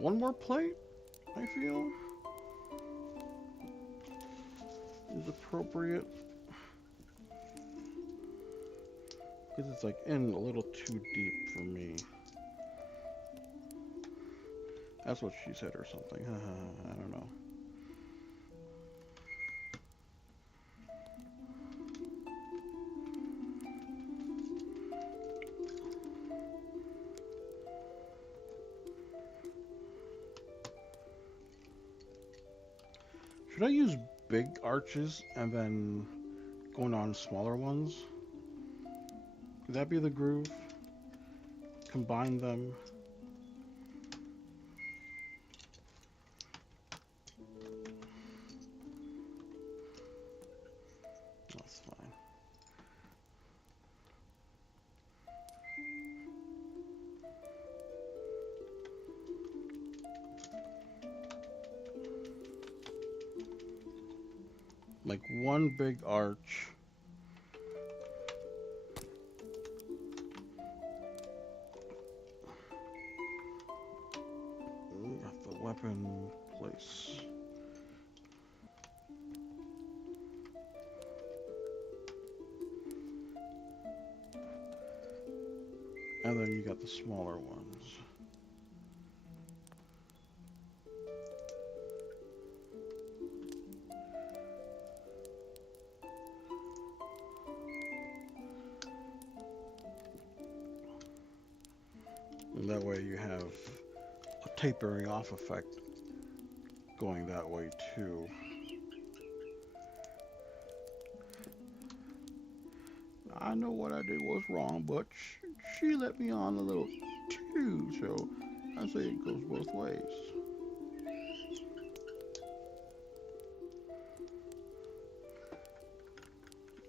One more plate, I feel, is appropriate. Because it's like in a little too deep for me. That's what she said or something. I don't know. Should I use big arches and then going on smaller ones? Could that be the groove? Combine them. That's fine. Like one big arch. weapon place. And then you got the smaller ones. And that way you have a tapering off effect going that way too. I know what I did was wrong, but she let me on a little too, so I say it goes both ways.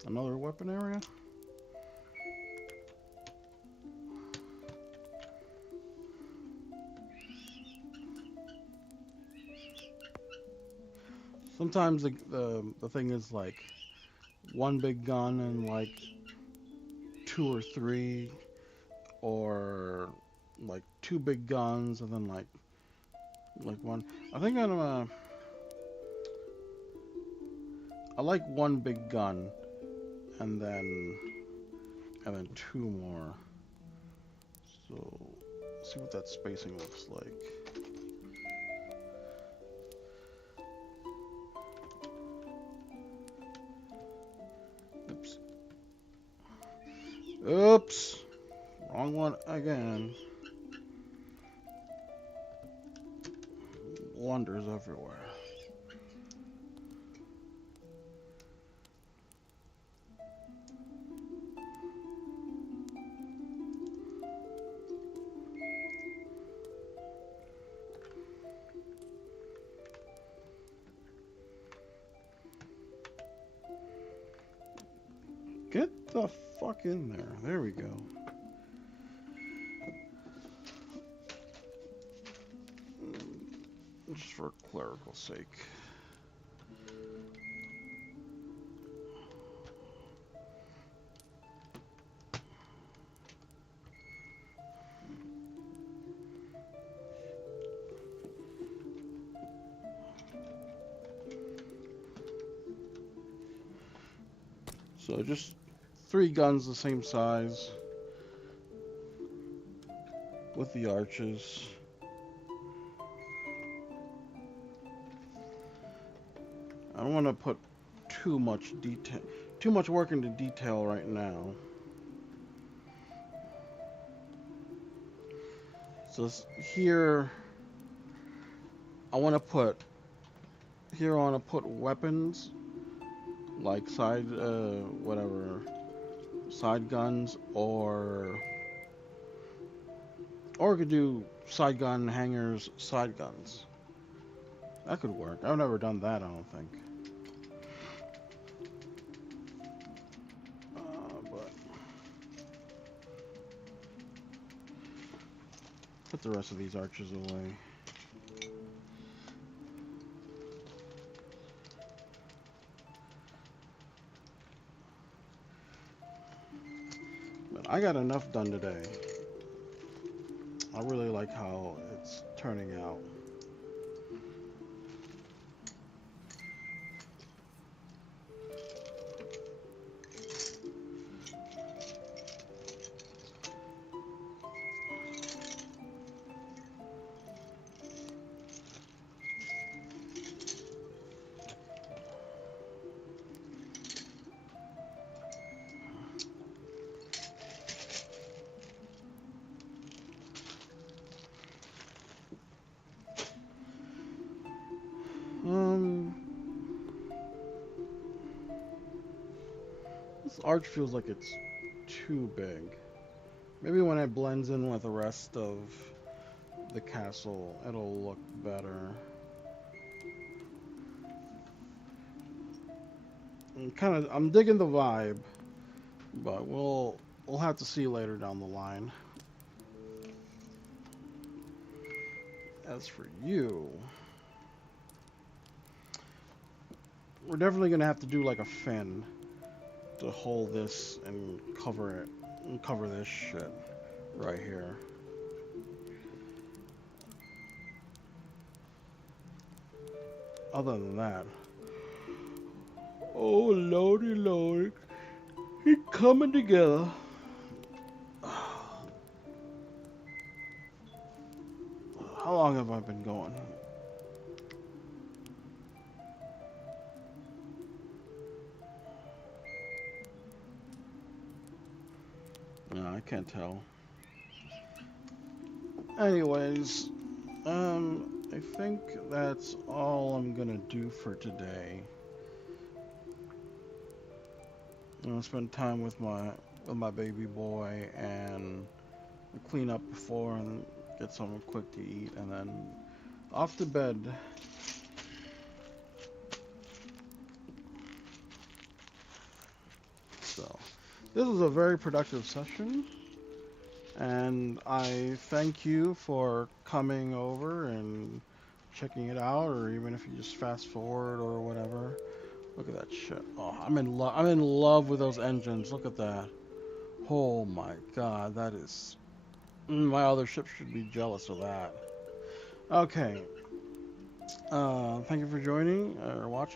Another weapon area? Sometimes the thing is like one big gun and like two or three, or like two big guns and then like one. I think I like one big gun and then two more. So let's see what that spacing looks like. Oops. Oops. Wrong one again. Wonders everywhere. Get the fuck in there. There we go. Just for clerical sake. So just 3 guns the same size with the arches. I don't want to put too much work into detail right now. So here I want to put weapons like side guns, or we could do side gun hangers, side guns. That could work. I've never done that, I don't think. But put the rest of these arches away. But I got enough done today. I really like how it's turning out. This arch feels like it's too big. Maybe when it blends in with the rest of the castle, it'll look better. I'm digging the vibe, but we'll have to see later down the line. As for you, we're definitely gonna have to do like a fin to hold this and cover it, and cover this shit right here. other than that, oh lordy lord, it's coming together. How long have I been going? No, I can't tell. Anyways, I think that's all I'm gonna do for today. I'm gonna spend time with my baby boy and clean up before and get something quick to eat, and then off to bed. So, this was a very productive session, and I thank you for coming over and checking it out, or even if you just fast forward or whatever. Look at that shit. Oh, I'm in love. I'm in love with those engines. Look at that. Oh my god, that is. My other ship should be jealous of that. Okay. Thank you for joining or watching.